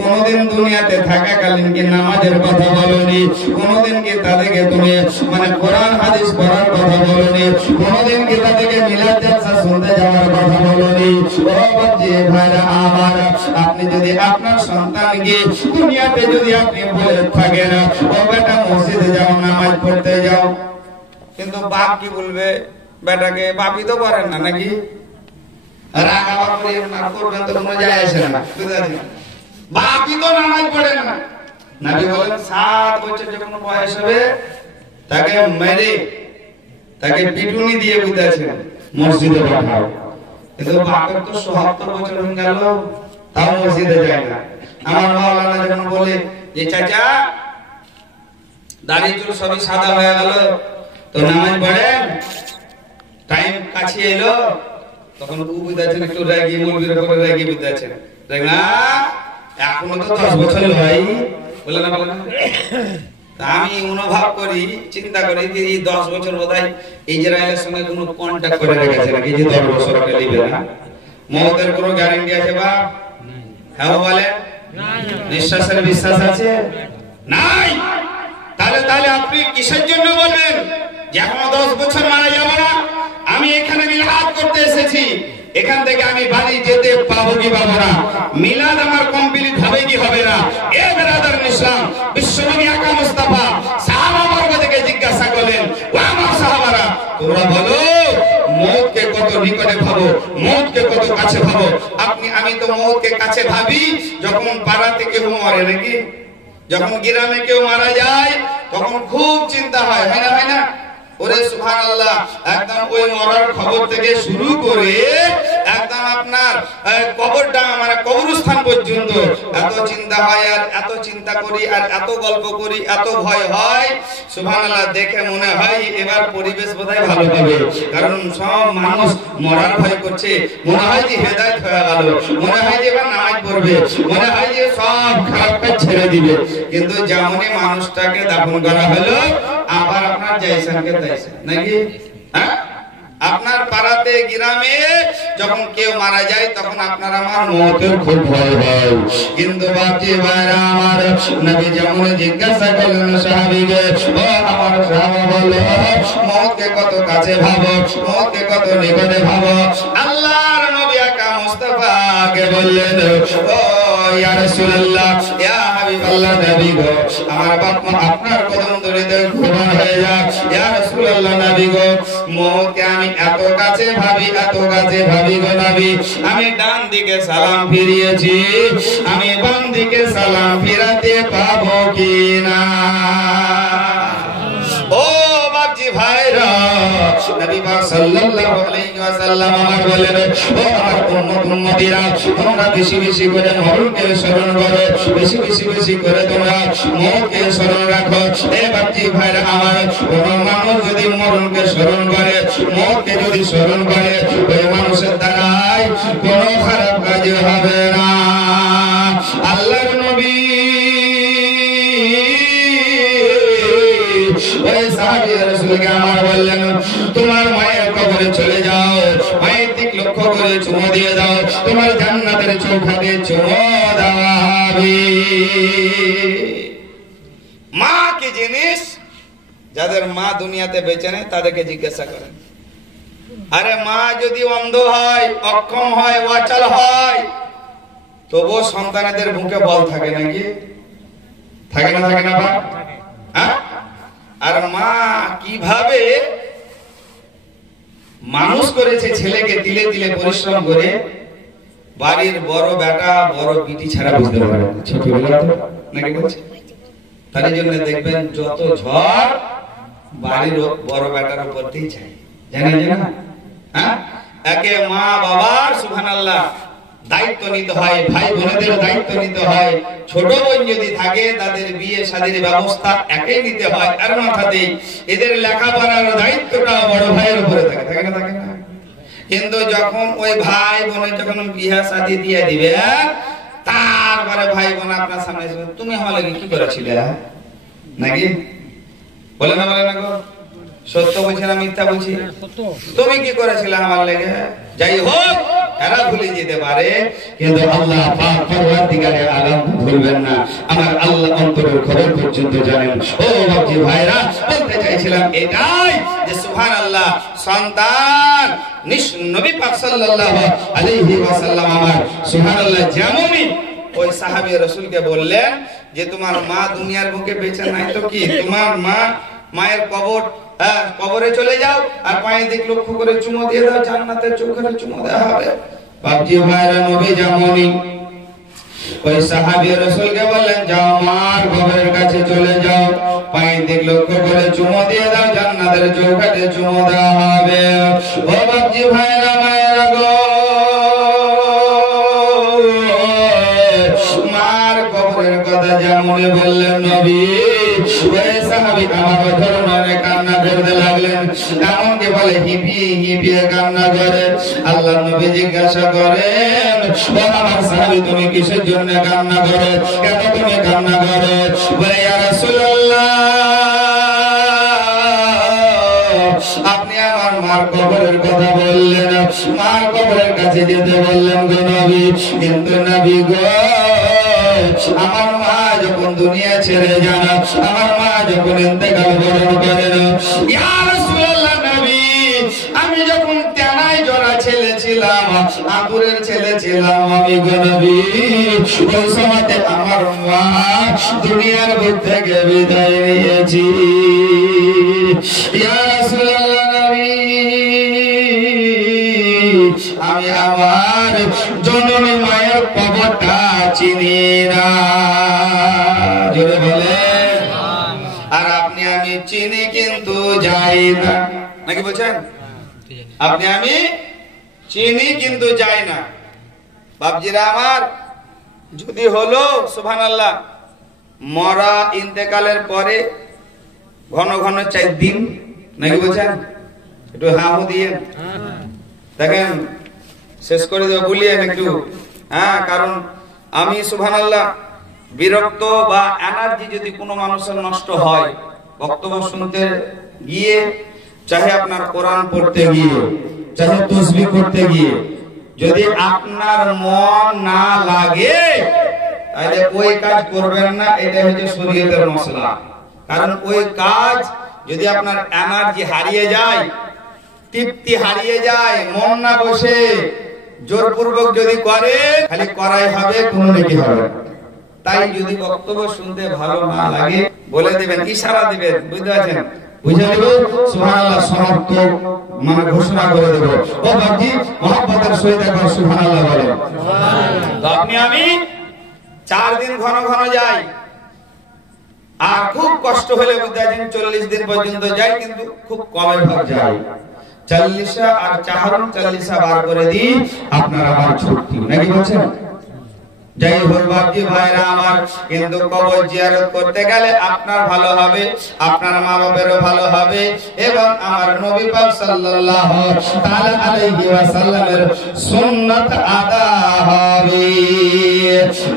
কোনদিন দুনিয়াতে থাকাকালীন কি নামাজের কথা বলনি, কোনদিন কি তাদেরকে তুমি কোরআন হাদিস পড়ার কথা বলনি, কোনদিন কি তাদেরকে মিলাদ জালসা শুনতে যাওয়ার কথা বলনি। ও বাপজি ভাইরা আমার, আপনি যদি আপনার সন্তানকে দুনিয়াতে যদি আপনি বলে থাকেন, ও বেটা মসজিদে যাও, নামাজ পড়তে যাও, কিন্তু বাপ কি বলবে বেটাকে? বাপই তো করেন না, নাকি? রাগাবার করবেন তো কোনো যায় আসে না, বাপই তো নামাজ পড়ে না। নবী বলেন 7 বছর যখন বয়স হবে তাকে মেরে, তাকে পিটুনি দিয়ে বুঝাচ্ছেন মসজিদে পাঠাও। কিন্তু বাপের তো ৭০ বছর হয়ে গেল, তাও মসজিদে যায় না। আমার মাওলানা যখন বলে যে চাচা দাড়ি চুল সবই সাদা হয়ে গেল, তো নামাজ পড়েন, টাইম কাছে এলো, তখন বুঝাচ্ছেন একটু রাগি, মৌলবীর উপরে রাগি বুঝাচ্ছেন, না এখনো তো 10 বছর ভাই, বলে না? আমি অনুভব করি, চিন্তা করি যে এই 10 বছর বোধহয় ইসরায়েলের সঙ্গে কোনো কন্টাক্ট করে রেখেছে নাকি, যে 10 বছর আগে লিবে না। মওতের কোনো গ্যারান্টি আছে বা? হ্যাঁ বলে, নিঃশ্বাসের বিশ্বাস আছে? নাই। তাহলে আপনি কিসের জন্য বলবেন যে এখনো 10 বছর মারা যাবে না, আমি এখানে মিলাদ করতে এসেছি, এখান থেকে আমি বাড়ি যেতে পাবো কি পাবো না, মিলাদ আমার কমপ্লিট হবে কি হবে না। এ বেরাদার ইসলাম, বিশ্বনবী আকা মুস্তাফা সাহাবা বর্গ থেকে জিজ্ঞাসা করলেন, ও আমার সাহাবারা, তোমরা বলো মওতকে কত নিকটে ভাবো, মওতকে কত কাছে ভাবো। আমি তো মওতকে কাছে ভাবি যখন পাড়াতে কেউ মরে, নাকি যখন গ্রামে কেউ মারা যায় তখন খুব চিন্তা হয়, হয় না? ওরে সুবহানাল্লাহ, একদম ওই মরার খবর থেকে শুরু করে একদম আপনার কবরটা মানে কবরস্থান পর্যন্ত এত চিন্তা হয়, আর এত চিন্তা করি, আর এত গল্প করি, এত ভয় হয়। সুবহানাল্লাহ, দেখে মনে হয় এবার পরিবেশ বোধহয় ভালো হবে, কারণ সব মানুষ মরার ভয় করছে। মনে হয় যে হেদায়েত হয়ে গেল, মনে হয় যে এবার নামাজ পড়বে, মনে হয় যে সব খারাপ কাজ ছেড়ে দিবে। কিন্তু যেমনই মানুষটাকে দাফন করা হলো, আবার আপনার জায়সানকে তাইছে, নাকি হ্যাঁ, আপনার পাড়াতে গ্রামে যখন কেউ মারা যায় তখন আপনার আমার মওতের খুব ভয় হয়। কিন্তু বাপজি ভাইরা আমার, নবী যেমন জিজ্ঞাসা করলেন সাহাবীকে, ও আমার সাহাবা বলো মওতকে কত কাছে ভাবো, মওতকে কত নিকটে ভাবো। আল্লাহর নবী আকা মুস্তাফাকে বললেন, ও ইয়া রাসূলুল্লাহ, ইয়া হাবিবাল্লাহ, নবী গো, আমার বাপ মা আপনার কদম ধরে কুরবান হয়ে যাক। ইয়া রাসূলুল্লাহ, নবী গো, মওতকে আমি এত কাছে ভাবি, এত কাছে ভাবি গো নবী, আমি ডান দিকে সালাম ফিরিয়েছি, আমি বাম দিকে সালাম ফিরাতে পাবো কিনা। ও বাপজি ভাইরা, নবী পাক সাল্লাল্লাহু আলাইহি ওয়াসাল্লাম আমার বলেন, ও আমার উম্মতিরা, তোমরা বেশি বেশি করে মরণকে স্মরণ করো, বেশি বেশি করে তোমরা মওতকে স্মরণ রাখো। এ বাপজি ভাইরা আমার, কোন মানুষ যদি মরণকে স্মরণ করে, মওতকে যদি স্মরণ করে, ওই মানুষের দ্বারাই কোনো খারাপ কাজ হবে না। আল্লাহর নবী ওই সাহাবী রাসূলকে আমার বললেন, তোমার মায়ের কবরে চলে যাও, মায়ের দিক লক্ষ্য করে চুমো দিয়ে দাও, তোমার জান্নাতের চৌখাটে চুমো দেওয়া হবে। মা কি জিনিস, যাদের মা দুনিয়াতে বেঁচে নেই তাদেরকে জিজ্ঞাসা করেন। আরে মা যদি অন্ধ হয়, অক্ষম হয়, অচল হয়, তবুও সন্তানদের মুখে বল থাকে, নাকি থাকে না? থাকে না বা? হ্যাঁ? আর মা কিভাবে মানুষ করেছে ছেলেকে, তিলে তিলে পরিশ্রম করে, বাড়ির বড় বেটা বড় বিটি ছাড়া বুঝতে পারে না, ছোটবেলা তো নাকি বলছে। তার জন্য দেখবেন যত ঝড় বাড়ির বড় বেটার উপর দিয়ে যায়, জানেন না? হ্যাঁ, একে মা বাবার সুবহানাল্লাহ দায়িত্ব নিতে হয়, ভাই বোনেদের দায়িত্ব নিতে হয়, ছোট বোন যদি থাকে তাদের বিয়ে শাদীর ব্যবস্থা একে নিতে হয়, আর মাথাতে এদের লেখাপড়ার দায়িত্বটা বড় ভাইয়ের উপরে থাকে, থাকে না? থাকে না? কিন্তু যখন ওই ভাই বোনের যখন বিয়ে শাদী দিয়ে দিবে, তারপরে ভাই বোন আপনার সামনে এসে, তুমি আমার লাগি কি করেছিলে, নাকি বলে না? বলে না গো, সত্য বলছি না মিথ্যা বলছি? তুমি কি করেছিলে আমার লেগে? যাই হোক, এরা ভুলে যেতে পারে, কিন্তু আল্লাহ পাক পরওয়ারদিগারে আলম ভুলবেন না। আমার আল্লাহ অন্তরের খবর পর্যন্ত জানেন। ও বাপজি ভাইরা, বলতে চাইছিলাম এটাই যে সুবহানাল্লাহ, সন্তান নবী পাক সাল্লাল্লাহু আলাইহি ওয়াসাল্লাম আমার সুবহানাল্লাহ যেমনই ওই সাহাবী রাসূলকে বললেন যে তোমার মা দুনিয়ার বুকে বেঁচে নাই তো কি, তোমার মায়ের কবরে চলে যাও, আর পায়ে দিক লক্ষ্য করে চুমো দিয়ে দাও, জান্নাতের চৌখাটে চুমো দেওয়া হবে। বাপজি ভাইরা, নবী যেমনই ওই সাহাবী রাসূলকে বললেন, যাও মার কবরের কাছে চলে যাও, পায়ে দিক লক্ষ্য করে চুমো দিয়ে দাও, জান্নাতের চৌখাটে চুমো দেওয়া হবে। ও বাপজি ভাইরা, মায়েরা গো, মার কবরের কথা যেমন বললেন নবী, ওই সাহাবী আমার ধরনের কান্না করতে লাগলেন, এমনকি বলে হিপিয়ে কান্না করে। আল্লাহ নবী জিজ্ঞাসা করেন, ও আমার সাহাবী, তুমি কিসের জন্য কান্না করো, কেন তুমি কান্না করো? বলে, ইয়া রাসূলুল্লাহ, আপনি আমার মার কবরের কথা বললেন, মার কবরের কাছে যেতে বললেন গো নবী, কিন্তু নবী গো, আমার মা যখন দুনিয়া ছেড়ে যান, আমার মা যখন ইন্তেকাল বরণ করেন, ইয়া রাসূলুল্লাহ নবী, আমি যখন তেনাই জরা ছেলে ছিলাম, আদুরের ছেলে ছিলাম আমি গো নবী, ওই সময়তে আমার মা দুনিয়ার বুক থেকে বিদায় নিয়েছি। ইয়া রাসূলুল্লাহ নবী, আমি আমার জননী মায়ের কবরটা চিনি না, জোরে বলেন। আর আপনি আমি চিনি কিন্তু যাই না, নাকি বলছেন? আপনি আমি চিনি কিন্তু যাই না। বাপজিরা আমার, যদি হলো সুবহানাল্লাহ মরা ইন্তেকালের পরে ঘন ঘন 4 দিন, নাকি বলছেন? একটু হাহু দিয়ে দেখেন, শেষ করে দেব, বলিয়েন একটু। হ্যাঁ, কারণ আমি সুবহানাল্লাহ বিরক্ত বা এনার্জি যদি কোনো মানুষের নষ্ট হয় বক্তব্য শুনতে গিয়ে, চাহে আপনার কোরআন পড়তে গিয়ে, চাহে তাসবিহ করতে গিয়ে, যদি আপনার মন না লাগে তাহলে ওই কাজ করবেন না। এটা হচ্ছে শরীয়তের মসলা। কারণ ওই কাজ যদি আপনার এনার্জি হারিয়ে যায়, তৃপ্তি হারিয়ে যায়, মন না বসে জোরপূর্বক যদি করে, খালি করাই হবে, কোনো নেকি হবে। তাই যদি বক্তব্য শুনতে ভালো না লাগে বলে দিবেন, ইশারা দিবেন, বুঝতে পারছেন? বুঝে দেব, সুবহানাল্লাহ সমাপ্ত মানে ঘোষণা করে দেব। ও বাকি মহব্বতের সহিত একবার সুবহানাল্লাহ বলেন। তো আপনি আমি 4 দিন ঘন ঘন যাই, আর খুব কষ্ট হলে বুঝতে পারছেন 40 দিন পর্যন্ত যাই, কিন্তু খুব কমের ভাগ যাই। 40 আর 40 বার করে দিই, আপনার আবার ছুটি, নাকি বলছেন? যাই হোক বাপজি ভাইরা আমার, কিন্তু কবর জিয়ারত করতে গেলে আপনার ভালো হবে, আপনার মা বাবারও ভালো হবে, এবং আমার নবী পাক সাল্লাল্লাহু তাআলা আলাইহি ওয়াসাল্লামের সুন্নাত আদা হবে।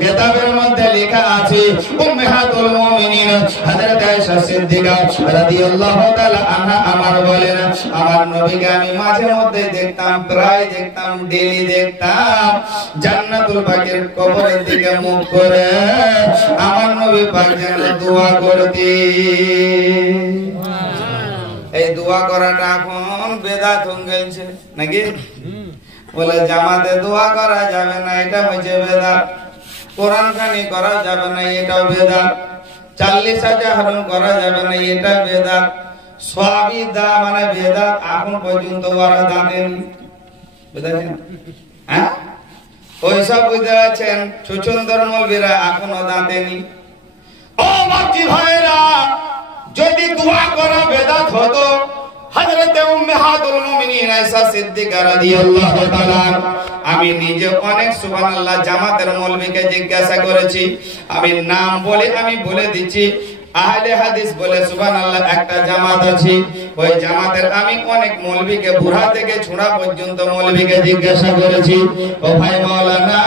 কিতাবের মধ্যে লেখা আছে, উম্মাহাতুল মুমিনিন হযরত আয়েশা সিদ্দিকা রাদিয়াল্লাহু তাআলা আনহা আমার বলেন, আমার নবীকে আমি মাঝে মধ্যে দেখতাম, প্রায় দেখতাম, ডেইলি দেখতাম, জান্নাতুল বাকির কবর দিকে মুখ করে আমার নবী পাক যেন দোয়া করতেন। এই দোয়া করাটা এখন বেদাত হয়ে গেছে, নাকি? বলে জামাতে দোয়া করা যাবে না, এটা হচ্ছে বেদাত। কোরআন খানি করা যাবে না, এটাও বেদাত। 40 হাজার করা যাবে না, এটা বেদাত। সবই দা মানে বেদাত। এখন পর্যন্ত ওরা দাঁড়েনি, বুঝেছেন? হ্যাঁ, ওইসব বুঝতে পারছেন? সুচন্দর মৌলবীরা এখনো দাঁতেনি। ও বাপজি ভাইরা, যদি দোয়া করা বেদাত হতো, হযরত উম্মাহাতুল মুমিনিন আয়েশা সিদ্দিকা রাদিয়াল্লাহু তাআলা, আমি নিজে অনেক সুবহানাল্লাহ জামাতের মৌলবীকে জিজ্ঞাসা করেছি, আমি নাম বলে আমি বলে দিচ্ছি, আহলে হাদিস বলে সুবহানাল্লাহ একটা জামাত আছে, ওই জামাতের আমি অনেক মৌলবীকে, বুড়া থেকে ছোড়া পর্যন্ত মৌলবীকে জিজ্ঞাসা করেছি, ও ভাই মাওলানা,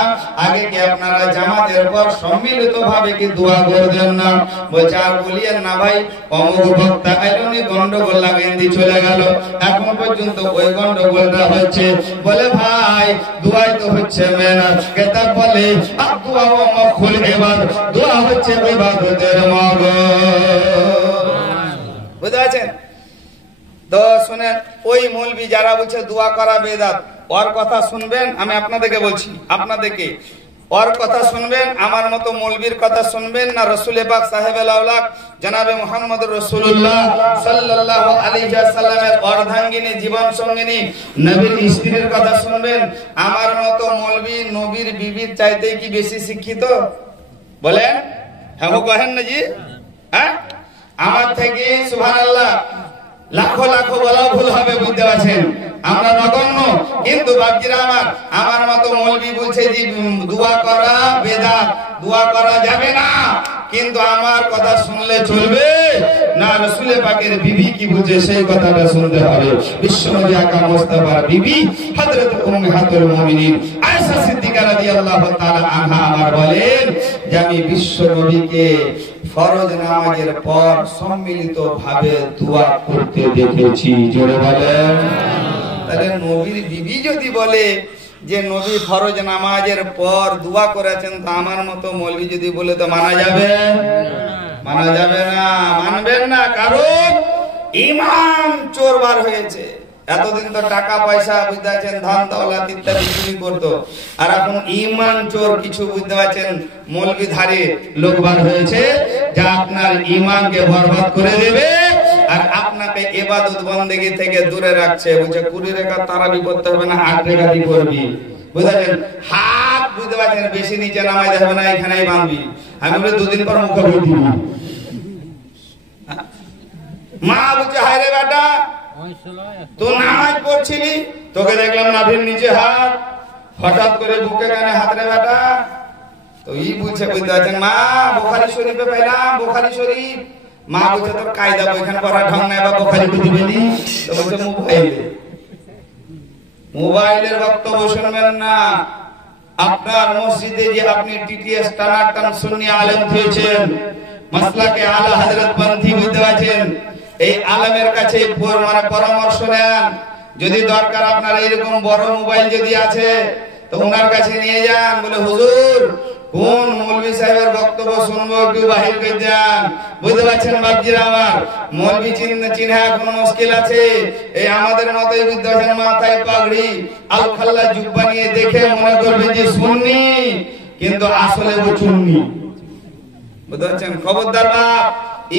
আগে কি আপনারা জামাতের পর সম্মিলিত ভাবে কি দোয়া করতেন না? বলছে আর বলিয়েন না ভাই, অমুক বক্তা আইলনি গন্ডগোল লাগাই দিয়ে চলে গেল, এখন পর্যন্ত ওই গন্ডগোলটা হচ্ছে। বলে ভাই, দোয়াই তো হচ্ছে মেহনত। কিতাব বলে দোয়া ও মখুল ইবাদত, দোয়া হচ্ছে ইবাদতের মগজ। বুঝতে পারছেন? তো শুনেন, ওই মৌলবী যারা বলছে দোয়া করা বেদাত, ওর কথা শুনবেন। আমি আপনাদেরকে বলছি, আপনাদেরকে ওর কথা শুনবেন, আমার মতো মৌলবীর কথা শুনবেন না, রাসূল পাক সাহেবুল আওলাদ জনাবে মুহাম্মদুর রাসূলুল্লাহ সাল্লাল্লাহু আলাইহি ওয়াসাল্লামের অর্ধাঙ্গিনী, জীবন সঙ্গিনী, নবীর স্ত্রীর কথা শুনবেন। আমার মতো মৌলবী নবীর বিবির চাইতে কি বেশি শিক্ষিত? বলেন, হ্যাঁ কহেন না জি? হ্যাঁ, আমার থেকে সুবহানাল্লাহ লাখো লাখো বলা ভুল হবে, বুঝতে পারছেন? আমরা নগণ্য, কিন্তু বাপজিরা আমার মতো মৌলবী বলছে যে দোয়া করা বেদাত, দোয়া করা যাবে না, কিন্তু আমার কথা শুনলে চলবে না, রাসূল পাকের বিবি কি বুঝে সেই কথাটা শুনতে হবে। বিশ্বনবী আকা মুস্তাফার বিবি হযরত উম্মাহাতুল মুমিনিন আয়েশা সিদ্দিকা রাদিয়াল্লাহু তাআলা আনহা আমার বলেন যে আমি বিশ্বনবীকে ফরজ নামাজের পর সম্মিলিত ভাবে দোয়া করতে দেখেছি। জোরে বলেন। তাহলে নবীর বিবি যদি বলে যে নবী ফরজ নামাজের পর দোয়া করেছেন, তো আমার মতো মৌলভী যদি বলে তো মানা যাবে? মানা যাবে না, মানবেন না। কারণ ইমান চোর বার হয়েছে। এতদিন তো টাকা পয়সা বুঝতে পারছেন, ধান দৌলত ইত্যাদি চুরি করতো, আর এখন ইমান চোর কিছু বুঝতে পারছেন মৌলভীধারী লোক বার হয়েছে, যা আপনার ইমানকে বরবাদ করে দেবে আর আপনাকে ইবাদত বন্দেগী থেকে দূরে রাখছে। বুঝছে 20 রেখা তারাবি করতে হবে না, 8 রেখাই করবি। বুঝলেন? হাত বুঝতে পারছেন বেশি নিচে নামাইতে হবে না, এখানেই বাঁধবি। আমি বলে 2 দিন পর মুখে বলে দিবি। মা বলছে হায় রে বেটা, তো নামাজ পড়ছিলি, তোকে দেখলাম নাভির নিচে হাত, হঠাৎ করে বুকে কানে হাত রে বেটা। তো ই বুঝছে বুঝতে পারছেন, মা বুখারী শরীফে পেলাম, বুখারী শরীফ। মা বলছে তোর কায়দা বইখান পড়া ঢং নাই, বা বুখারী দিবি নি। তো বলছে মোবাইলের বক্তব্য শুনবেন না। আপনার মসজিদে যে আপনি টিটিএস টানাটান সুন্নি আলেম দিয়েছেন, মাসলাকে আলা হযরত পন্থী বুঝতে পারছেন, এই আলেমের কাছে পরামর্শ নেন। যদি দরকার আপনার এরকম বড় মোবাইল যদি আছে তো ওনার কাছে নিয়ে যান। বলে হুজুর কোন মৌলভী সাহেবের বক্তব্য শুনবো, একটু বাহির করে দেন। বুঝতে পারছেন বাপজিরা আমার, মৌলভী চিহ্না এখন মুশকিল আছে। এই আমাদের মতোই বুঝতে পারছেন, মাথায় পাগড়ি আল খাল্লা জুব্বা নিয়ে দেখে মনে করবে যে সুন্নি, কিন্তু আসলে ও চুন্নি। বুঝতে পারছেন? খবরদার বাপ,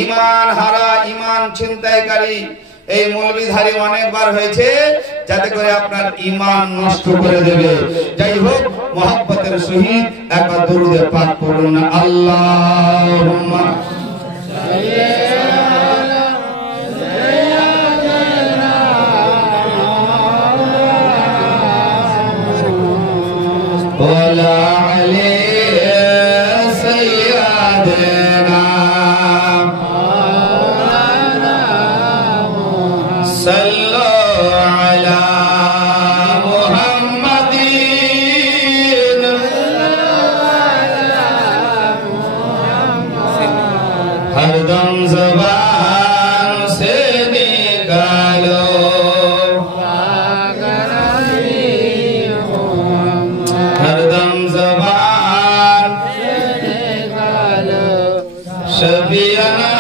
ইমান হারা, ইমান ছিনতাইকারী এই মৌলভীধারী অনেকবার হয়েছে, যাতে করে আপনার ইমান নষ্ট করে দেবে। যাই হোক, মহব্বতের সহিত একবার দরুদে পাক পড়ুন না, আল্লাহুম্মা ওয়ালা हरदम ज़बान से निकालो, हरदम ज़बान से निकालो शफीअना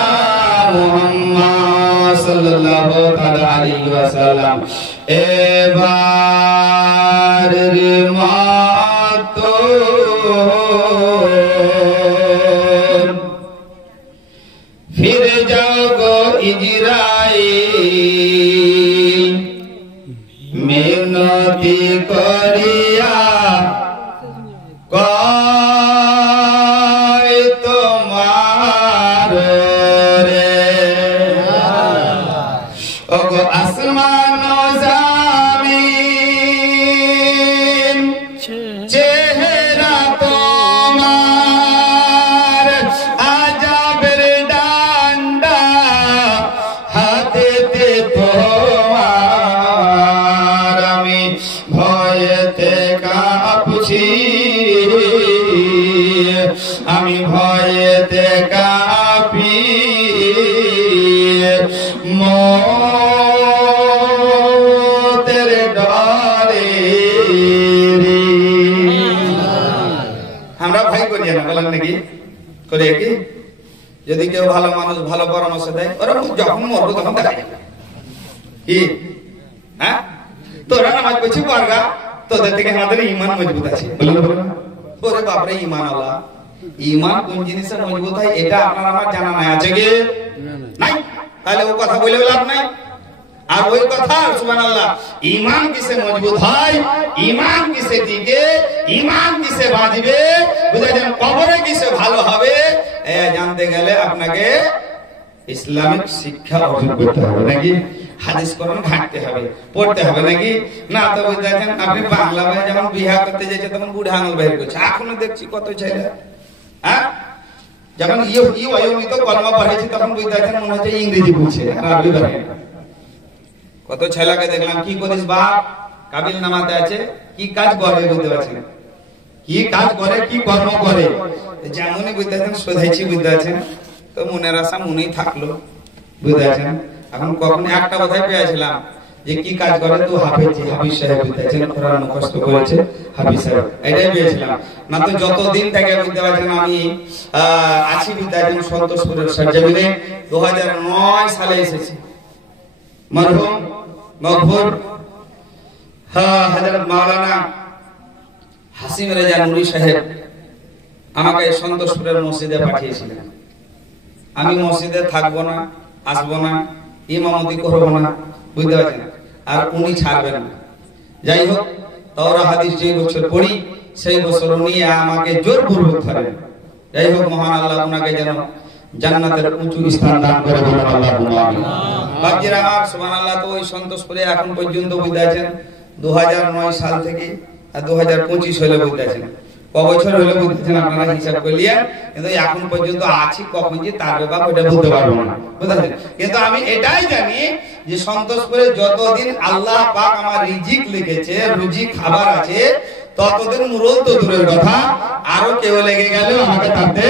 मुहम्मद सल्लल्लाहु अलैहि वसल्लम। एबार रिमातो फिर जाओ इजराइल, मिनती करिया कय तुम्हार रे। ओगो आसमान ज़मीन चेहरा তোমার, আযাবের ডান্ডা হাতেতে তোমার। আমি ভয়েতে কাঁপছি, আমি ভয়েতে কাঁপি, মওতের ডরে। আমরা ভয় করি না, বলেন নাকি? করে কি? যদি কেউ ভালো মানুষ ভালো পরামর্শ দেয়, ওরা যখন মরবো তখন দেখা যাবে কি? হ্যাঁ, তোরা নামাজ পড়ছি পারগা, তোদের থেকে আমাদের ইমান মজবুত আছে। ওরে বাপরে, ইমান আল্লাহ, ইমান কোন জিনিসে মজবুত হয় এটা আপনার আমার জানা নাই, আছে কি নাই? তাহলে ও কথা বলে লাভ নাই। আর ওই কথা সুবহানাল্লাহ, ইমান কিসে মজবুত হয়, ইমান কিসে টিকে, ইমান কিসে বাঁচবে, বুঝাছেন? কবরে কিসে ভালো হবে, জানতে গেলে আপনাকে ইসলামিক শিক্ষা অর্জন করতে হবে, নাকি হাদিস কোরআন ঘাঁটতে হবে, পড়তে হবে, নাকি? না তো বুঝাছেন, আপনি বাংলা ভাই যেমন বিবাহ করতে যাচ্ছে তখন বুড়া আঙুল বের করছে। এখনো দেখছি কত ছেলে, হ্যাঁ, যখন অয়মিত কলমা পড়েছি তখন বুঝাছেন মনে হচ্ছে ইংরেজি বলছে, আরবি বলে। কত ছেলেকে দেখলাম, কি করিস বাপ, কাবিল নামাতে আছে, কি কাজ করে বুঝতে পারছেন, কি কাজ করে, কি কর্ম করে, যেমনই বুঝতে পারছেন শোধাইছি, বুঝতে পারছেন? তো মনের আশা মনেই থাকলো, বুঝতে পারছেন? এখন কখন একটা কথাই পেয়েছিলাম যে কি কাজ করে, তো হাফিজ সাহেব বুঝতেছেন কোরআন মুখস্থ করেছে হাফিজ সাহেব, এটাই পেয়েছিলাম। না তো যতদিন থেকে বুঝতে পারছেন আমি আছি বুঝতেছেন সন্তোষপুরের সরজমিনে। 2009 সালে এসেছি। মরহুম মকবুল হযরত মাওলানা হাসিম রেজা নুরি সাহেব আমাকে সন্তোষপুরের মসজিদে পাঠিয়েছিলেন। আমি মসজিদে থাকবো না, আসবো না, ইমামতি করবো না, বুঝতে পারছেন, আর উনি ছাড়বেন না। যাই হোক, তাওরাত হাদিস যে বছর পড়ি সেই বছর উনি আমাকে জোরপূর্বক ধরেন। যাই হোক, মহান আল্লাহ ওনাকে যেন জান্নাতের উঁচু স্থান দান করে, বলেন আল্লাহুম্মা আমিন। বাকিরা আমার সুবহানাল্লাহ। তো ওই সন্তোষপুরে এখন পর্যন্ত বুঝতে আছেন 2009 সাল থেকে 2025 হলে বুঝতে আছেন ক বছর হলে বুঝতেছেন আপনারা হিসাব করলেন, কিন্তু এখন পর্যন্ত আছি, কখন যে তার ব্যাপার ওটা বলতে পারবো না, বুঝলেন। কিন্তু আমি এটাই জানি যে সন্তোষপুরে যতদিন আল্লাহ পাক আমার রিজিক লিখেছে, রুজি খাবার আছে, ততদিন মুরল তো দূরের কথা, আরো কেউ লেগে গেলে আমাকে থাকতে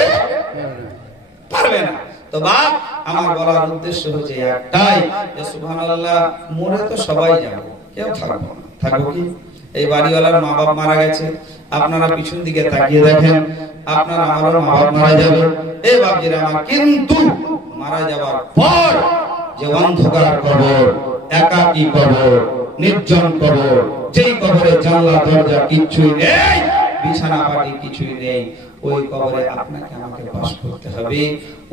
পারবে না। তো বাপ, আমার বলার উদ্দেশ্য হচ্ছে একটাই যে সুবহানাল্লাহ, মরে তো সবাই যাবো, কেউ থাকবো না। থাকবো কি? এই বাড়িওয়ালার মা বাপ মারা গেছে, আপনারা পিছন দিকে তাকিয়ে দেখেন, আপনার আমারও মা বাপ মারা যাবে। এই বাপজিরা আমার, কিন্তু মারা যাওয়ার পর যে অন্ধকার কবর, একাকী কবর, নির্জন কবর, যেই কবরে জানলা দরজা কিছুই নেই, বিছানা পাটি কিছুই নেই, ওই কবরে আপনাকে আমাকে বাস করতে হবে।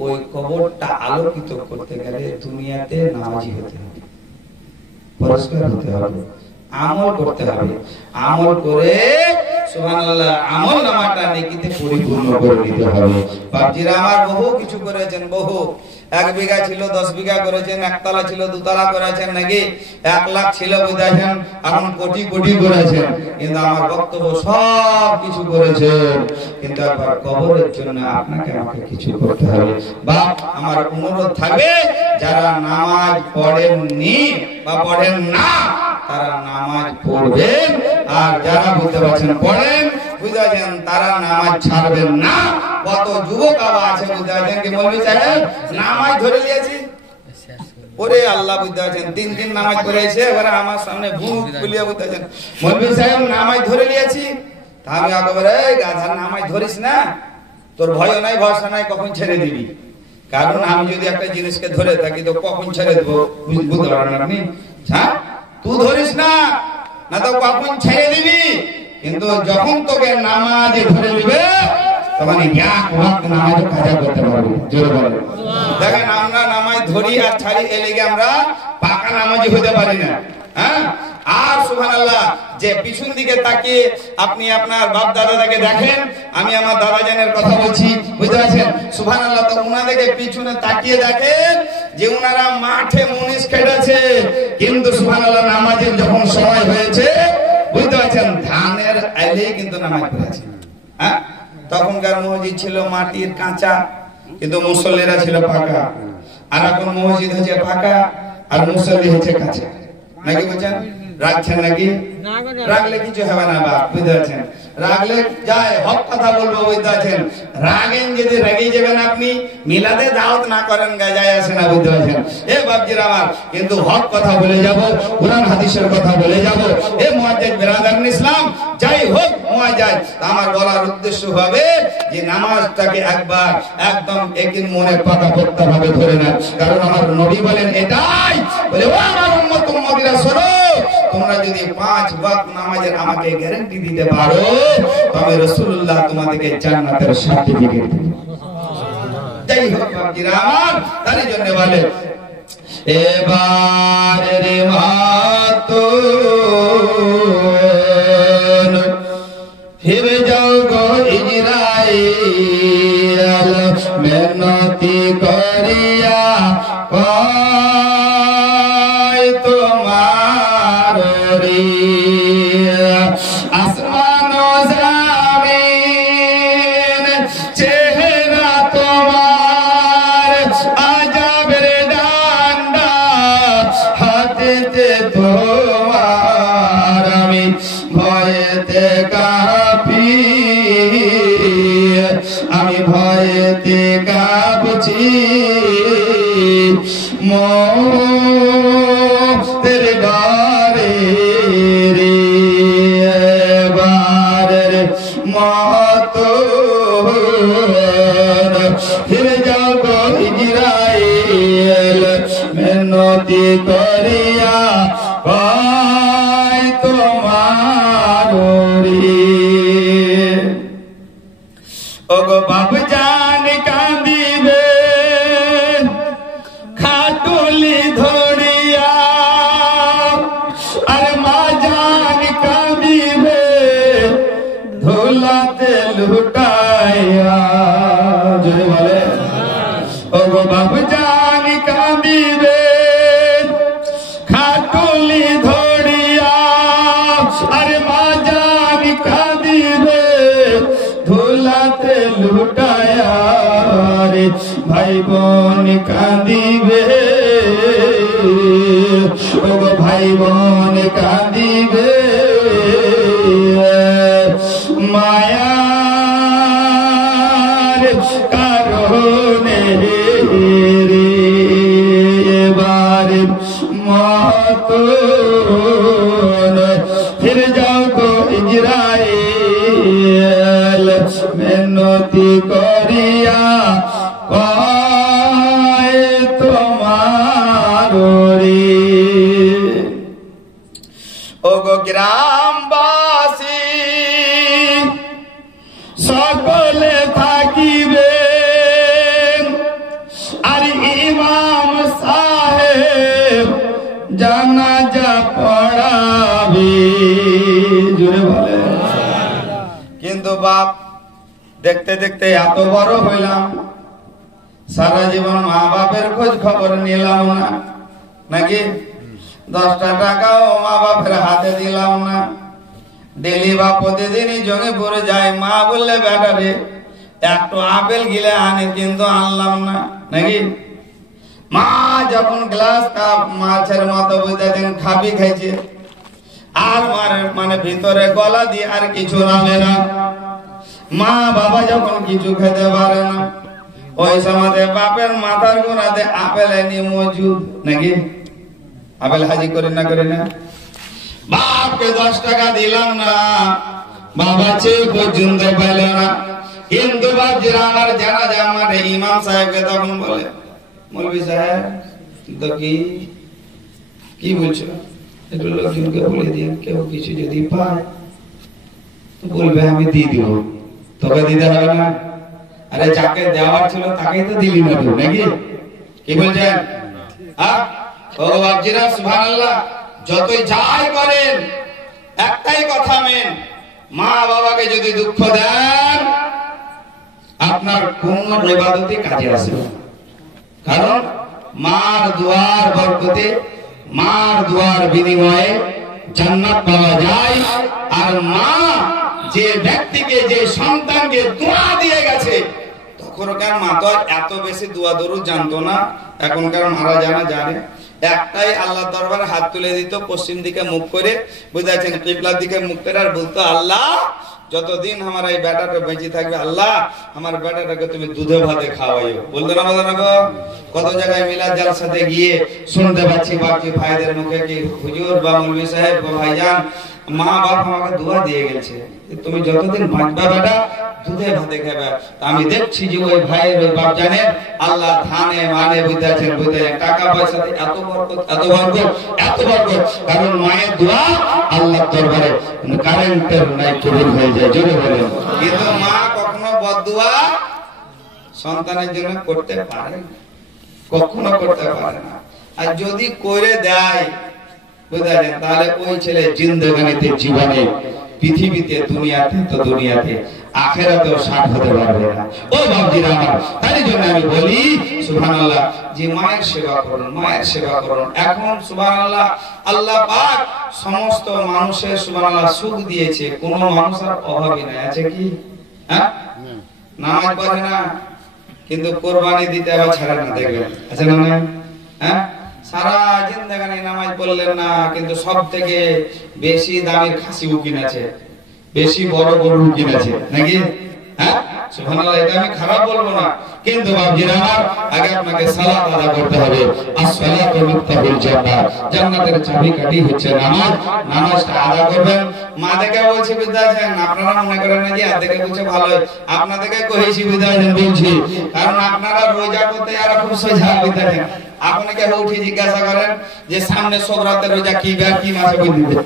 ওই কবরটা আলোকিত করতে গেলে দুনিয়াতে নামাজি হতে হবে, পরিষ্কার হতে হবে, আমল করতে হবে। আমল করে সুবহানাল্লাহ, আমল নামাটা নেকিতে পরিপূর্ণ করে দিতে হবে। বাপজিরা আমার বহু কিছু করেছেন, বহু। 1 বিঘা ছিল 10 বিঘা করেছেন, একতলা ছিল 2 তলা করেছেন, নাকি 1 লাখ ছিল বুঝাইছেন, এখন কোটি কোটি করেছেন। কিন্তু আমার বক্তব্য সব কিছু করেছেন, কিন্তু একবার কবরের জন্য আপনাকে আমাকে কিছু করতে হবে। বাপ, আমার অনুরোধ থাকবে, যারা নামাজ পড়েননি বা পড়েন না, তারা নামাজ পড়বেন, আর যারা বুঝতে পারছেন পড়েন, বুঝতে পারছেন, তারা নামাজ ছাড়বেন না। কত যুবক আবার আছে বুঝতে পারছেন কি, মৌলভী সাহেব নামাজ ধরে নিয়েছি, ওরে আল্লাহ, বুঝতে পারছেন 3 দিন নামাজ পড়েছে, এবারে আমার সামনে বুক খুলিয়ে বুঝতে পারছেন, মৌলভী সাহেব নামাজ ধরে নিয়েছি। তা আমি একেবারে, গাধা নামাজ ধরিস না, তোর ভয় নাই, ভরসা নাই, কখন ছেড়ে দিবি। কারণ আমি যদি একটা জিনিসকে ধরে থাকি তো কখন ছেড়ে দেবো বুঝতে পারেন আপনি। হ্যাঁ, তুই ধরিস না, না তো কখন ছেড়ে দিবি। কিন্তু যখন তোকে নামাজে ধরে নিবে, তখন এক ওয়াক্ত নামাজে কাজা করতে পারবি। জোরে বলেন। দেখেন, আমরা নামাজ ধরি আর ছাড়ি, এ লেগে আমরা পাকা নামাজি হতে পারি না। হ্যাঁ, আর সুবহানাল্লাহ, যে পিছন দিকে তাকিয়ে আপনি আপনার বাপ দাদাকে দেখেন, আমি আমার দাদা জানের কথা বলছি, বুঝতে পারছেন সুবহানাল্লাহ। তো উনাদেরকে পিছনে তাকিয়ে দেখেন যে উনারা মাঠে মুনিশ খেটেছে, কিন্তু সুবহানাল্লাহ নামাজের যখন সময় হয়েছে, বুঝতে পারছেন, ধানের আইলেই কিন্তু নামাজ পড়েছে। হ্যাঁ, তখনকার মসজিদ ছিল মাটির কাঁচা, কিন্তু মুসল্লিরা ছিল পাকা। আর এখন মসজিদ হচ্ছে পাকা আর মুসল্লি হচ্ছে কাঁচা, নাকি বলছেন? রাখছেন নাকি? রাখলে কিছু হবে না বাপ, বুঝতে পারছেন। রাখলে যায়, হক কথা বলবো, বুঝতে পারছেন। রাগেন যদি রেগে যাবেন আপনি, মিলাদে দাওয়াত না করেন, গায়ে আসে না, বুঝতে পারছেন। এ বাপজিরা আমার, কিন্তু হক কথা বলে যাব, কোরআন হাদিসের কথা বলে যাব। এ মুআজ্জাজ বিরাদারান ইসলাম, যাই হোক মুআজ্জাজ, আমার বলার উদ্দেশ্য হবে যে নামাজটাকে একবার একদম একদিন মনে পাকা করতে হবে, ধরে না। কারণ আমার নবী বলেন এটাই, বলে ও আমার উম্মত উম্মতিরা শোনো, তোমরা যদি 5 ওয়াক্ত নামাজের আমাকে গ্যারান্টি দিতে পারো, তবে রাসূলুল্লাহ তোমাদেরকে জান্নাতের সার্টিফিকেট দেবে। যাই হোক বাপজিরা আমার, তার জন্য বলে এবারে রে মাতো ফিরে যাও গো ইজরাইল, মেহনতি করিয়া পাই তোমার রে, আসমান জামিন চেহারা তোমার, আজবের ডান্ডা হাতেতে তোমার, আমি ভয়েতে কাঁপি, আমি ভয়েতে কাঁপছি, মৌতের মতন ফিরে যাও গো ইজরাইল মিনতি করিয়া পাই তোমার ওগো বাবু জান কাঁদিবে খাটুলি ধরিয়া আর মা জান কাঁদিবে ধুলাতে লুটাইয়া জয় বলে ওগো বাবু জান কাঁদিবে খাটুলি ধরিয়া আর মা জান কাঁদিবে ধুলাতে লুটায়া রে ভাই বোন কাঁদিবে ওগো ভাই বোন কাঁদিবে মায়ার কারণে রে এবারে মতন ফিরে যাও গো ইজরাইল মিনতি করিয়া পায় তোমার ওগো গ্রামবাসী সকলে থাকিবে আর ইমাম সাহেব জানাজা পড়াবে জোরে বলে কিন্তু বাপ দেখতে দেখতে এত বড় হইলাম সারা জীবন মা বাপের খোঁজ খবর নিলাম না নাকি 10টা টাকাও মা বাপের হাতে দিলাম না ডেলি বা প্রতিদিনই জঙ্গিপুরে যাই মা বললে বেটা রে একটু আপেল গিলে আনে কিন্তু আনলাম না নাকি মা যখন গ্লাস কাপ মাছের মতো বুঝাতেন খাবি খাইছে আর মানে ভিতরে গলা দিয়ে আর কিছু নামে না মা বাবা যখন কিছু খেতে পারে না ওই সময় বাপের মাথার গোড়াতে আপেল এনে মজুদ নাকি আপেল হাজি করে না বাপকে 10 টাকা দিলাম না বাবা চেয়ে পর্যন্ত পেল না কিন্তু বাপ যারা আমার জানাজা আমার ইমাম সাহেবকে তখন বলে মৌলভী সাহেব তো কি বলছো একটু লোকজনকে বলে দিন কেউ কিছু যদি পায় তো বলবে আমি দিয়ে দিব তোকে দিতে হবে না আরে যাকে দেওয়ার ছিল তাকেই তো দিলি না তুই নাকি কি বলছেন ও বাপজিরা সুবহানাল্লাহ যতই যাই করেন একটাই কথা মেন মা বাবাকে যদি দুঃখ দেন আপনার কোন ইবাদতে কাজে আসবে কারণ মার দুয়ার বরকতে মার দুয়ার বিনিময়ে জান্নাত পাওয়া যায় আর মা যে ব্যক্তিকে যে সন্তানকে দোয়া দিয়ে গেছে তখনকার মা তো এত বেশি দোয়া দরুদ জানতো না এখনকার মারা জানে একটাই আল্লাহর দরবারে হাত তুলে দিত পশ্চিম দিকে মুখ করে বুঝাচ্ছেন কিবলার দিকে মুখ করে আর বলতো আল্লাহ যতদিন আমার এই বেটাটা বেঁচে থাকবে আল্লাহ আমার বেটাটাকে তুমি দুধে ভাতে খাওয়াইও বলতো না গো কত জায়গায় মিলাদ জালসাতে গিয়ে শুনতে পাচ্ছি বাপজি ভাইদের মুখে কি হুজুর বা মৌলভী সাহেব বা ভাইজান মা বাপ আমাকে দোয়া দিয়ে গেছে তুমি যতদিন বাঁচবা বেটা দুধে ভাতে খাবে আমি দেখছি যে ওই ভাইয়ের ওই বাপ জানেন আল্লাহ ধানে মানে বুঝাচ্ছেন টাকা পয়সাতে এত বরকত কারণ মায়ের দোয়া আল্লাহর দরবারে কারেন্টের নাই কবুল হয়ে যায় জোরে বলেন কিন্তু মা কখনো বদদুয়া সন্তানের জন্য করতে পারে কখনো করতে পারে না আর যদি করে দেয় বুঝলেন তাহলে ওই ছেলে জিন্দেগানিতে জীবনে পৃথিবীতে দুনিয়াতে আখিরাতেও সাথ হতে পারবে না ও বাপজিরা আমার তাই জন্য আমি বলি সুবহানাল্লাহ যে মায়ের সেবা করুন এখন সুবহানাল্লাহ আল্লাহ পাক সমস্ত মানুষের সুবহানাল্লাহ সুখ দিয়েছে কোন মানুষের অভাবই নাই আছে কি হ্যাঁ নামাজ পড়ে না কিন্তু কুরবানি দিতে আবার ছাড়ে না দেখবেন আছে না হ্যাঁ সারা জিন্দেগানি নামাজ পড়লেন না কিন্তু সবথেকে বেশি দামের খাসি কিনেছে বেশি বড় গরু কিনেছে নাকি হ্যাঁ সুবহানাল্লাহ এটা আমি খারাপ বলবো না কিন্তু বাবজিরা আমার আগে আপনাকে সালাত আদা করতে হবে। as-salatu mifতাহুল জান্নাহ, জান্নাতের চাবিকাঠি হচ্ছে নামাজ। নামাজটা আদা করবেন। মা দেখে বলছি বিদ্যাছেন, আপনারা মনে করেন না যে দেখে বলছে ভালো, আপনাদেরকে কইছি বিদ্যাছেন বলছি, কারণ আপনারা রোজা করতে আর খুব সোজা বিদ্যাছেন। আপনাকে উঠে জিজ্ঞাসা করেন যে সামনে সবরাতের রোজা কি বার কি মাসে বুঝবে,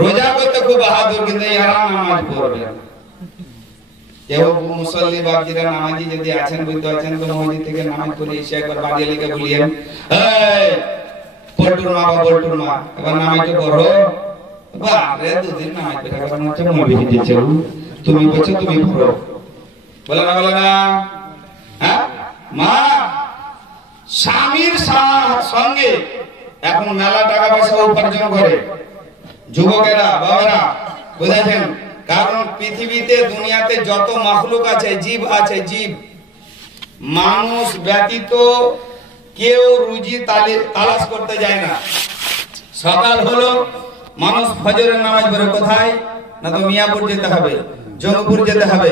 রোজা করতে খুব বাহাদুর, কিন্তু এরা নামাজ পড়বে। কেউ মুসল্লি বাবজিরা নামাজি যদি আছেন বুঝতে পারছেন, তো মসজিদ থেকে নামাজ পড়ে এসে একবার বাড়ি লিখে বলিয়েন, এই পল্টুর মা বা বল্টুর মা এবার নামাজটা পড়ো। বারে দুদিন নামাজ পড়ে এখন হচ্ছে মৌলবি দিচ্ছে, তুমি বলছো তুমি পড়ো, বলে না বলে না। হ্যাঁ মা স্বামীর সঙ্গে এখন মেলা টাকা পয়সা উপার্জন করে যুবকেরা বাবারা, বুঝেছেন? কারণ পৃথিবীতে দুনিয়াতে যত মাখলুক আছে, জীব আছে, জীব মানুষ ব্যতীত কেউ রুজি তালাশ করতে যায় না। সকাল হলো মানুষ ফজরের নামাজ পড়ে কোথায় না, তো মিয়াপুর যেতে হবে, জঙ্গপুর যেতে হবে,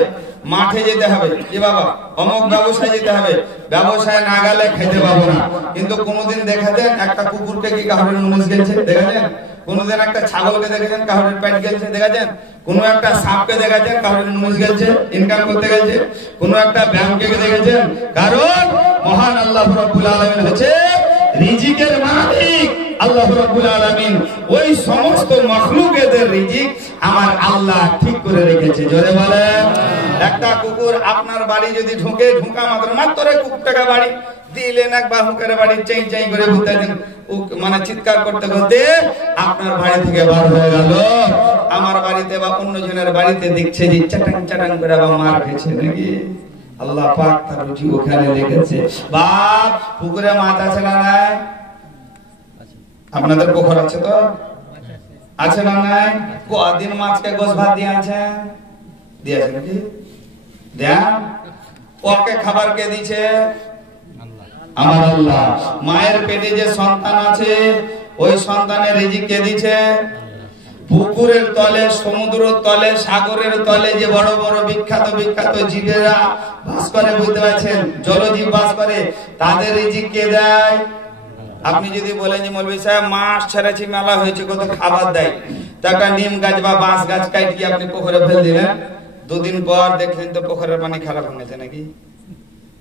মাঠে যেতে হবে, যে বাবা অমুক ব্যবসায় যেতে হবে, ব্যবসায় না গেলে খেতে পাবো না। কিন্তু কোনোদিন দেখেছেন একটা কুকুরকে কি কাহরের মুনিশ গেছে? দেখেছেন? কোনোদিন একটা ছাগলকে দেখেছেন কাহরের পেট গেছে? দেখেছেন? কোন একটা সাপকে দেখেছেন কাহরের মুনিশ গেছে ইনকাম করতে গেছে? কোন একটা ব্যাংকে দেখেছেন? কারণ মহান আল্লাহ রাব্বুল আলামিন হচ্ছে রিজিকের মালিক। আল্লাহ রাব্বুল আলামিন ওই সমস্ত মাখলুকদের রিজিক আমার আল্লাহ ঠিক করে রেখেছে। জোরে বলেন। একটা কুকুর আপনার বাড়ি যদি ঢুকে, ঢুকা মাত্র কুকুরটাকে বাড়ি দিলেন একবার হুঁকারে বাড়ি চাই চাই করে ঘুরতে দেন, মানে চিৎকার করতে করতে আপনার বাড়ি থেকে বার হয়ে গেল আমার বাড়িতে বা অন্য জনের বাড়িতে, দেখছে যে চাটাং চাটাং করে আবার মার খেয়েছে নাকি। আল্লাহ পাক তার রুটি ওখানে রেখেছে। বাপ পুকুরে মাছ আছে না নাই? আপনাদের পুকুর আছে তো? আছে না নাই? কদিন মাছকে গোশ ভাত দিয়েছে? দিয়েছে নাকি? দেন ওকে খাবার কে দিছে? আমার আল্লাহ। মায়ের পেটে যে সন্তান আছে ওই সন্তানের রিজিক কে দিছে? পুকুরের তলে, সমুদ্রের তলে, সাগরের তলে যে বড় বড় বিখ্যাত বিখ্যাত জীবেরা বাস করে, বুঝতে পারছেন? জলজীব বাস করে, তাদের রিজিক কে দেয়? আপনি যদি বলেন যে মৌলভী সাহেব মাছ ছেড়েছি, মেলা হয়েছে, কত খাবার দেয়, তো একটা নিম গাছ বা বাঁশ গাছ কাটিয়ে আপনি পুকুরে ফেল দিলেন, দুদিন পর দেখলেন তো পুকুরের পানি খারাপ হয়ে গেছে নাকি?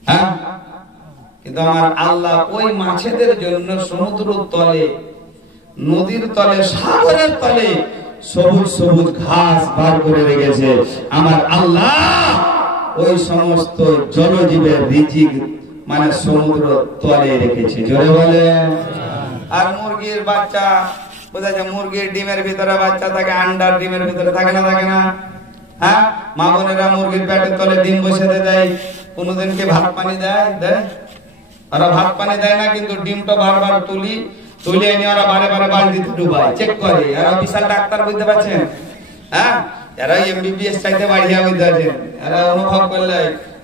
হ্যাঁ, কিন্তু আমার আল্লাহ ওই মাছেদের জন্য সমুদ্রের তলে, নদীর তলে, সাগরের তলে সবুজ সবুজ ঘাস বার করে রেখেছে। আমার আল্লাহ ওই সমস্ত জলজীবের রিজিক মানে সমুদ্র তলে রেখেছে। জোরে বলে। আর মুরগির বাচ্চা, বোঝা যায় মুরগির ডিমের ভিতরে বাচ্চা থাকে, আন্ডার ডিমের ভিতরে থাকে না, থাকে না? হ্যাঁ, মা বোনেরা মুরগির পেটের তলে ডিম বসাতে দেয়, কোনদিন কে ভাত পানি দেয়? দেয়? ওরা ভাত পানি দেয় না, কিন্তু ডিমটা বারবার তুলে এনে ওরা বারে বারে বালতিতে ডুবায়, চেক করে। এরা বিশাল ডাক্তার, বুঝতে পারছেন? হ্যাঁ, এরা এমবিবিএস চাইতে বাড়িয়া, বুঝতে পারছেন? এরা অনুভব করলে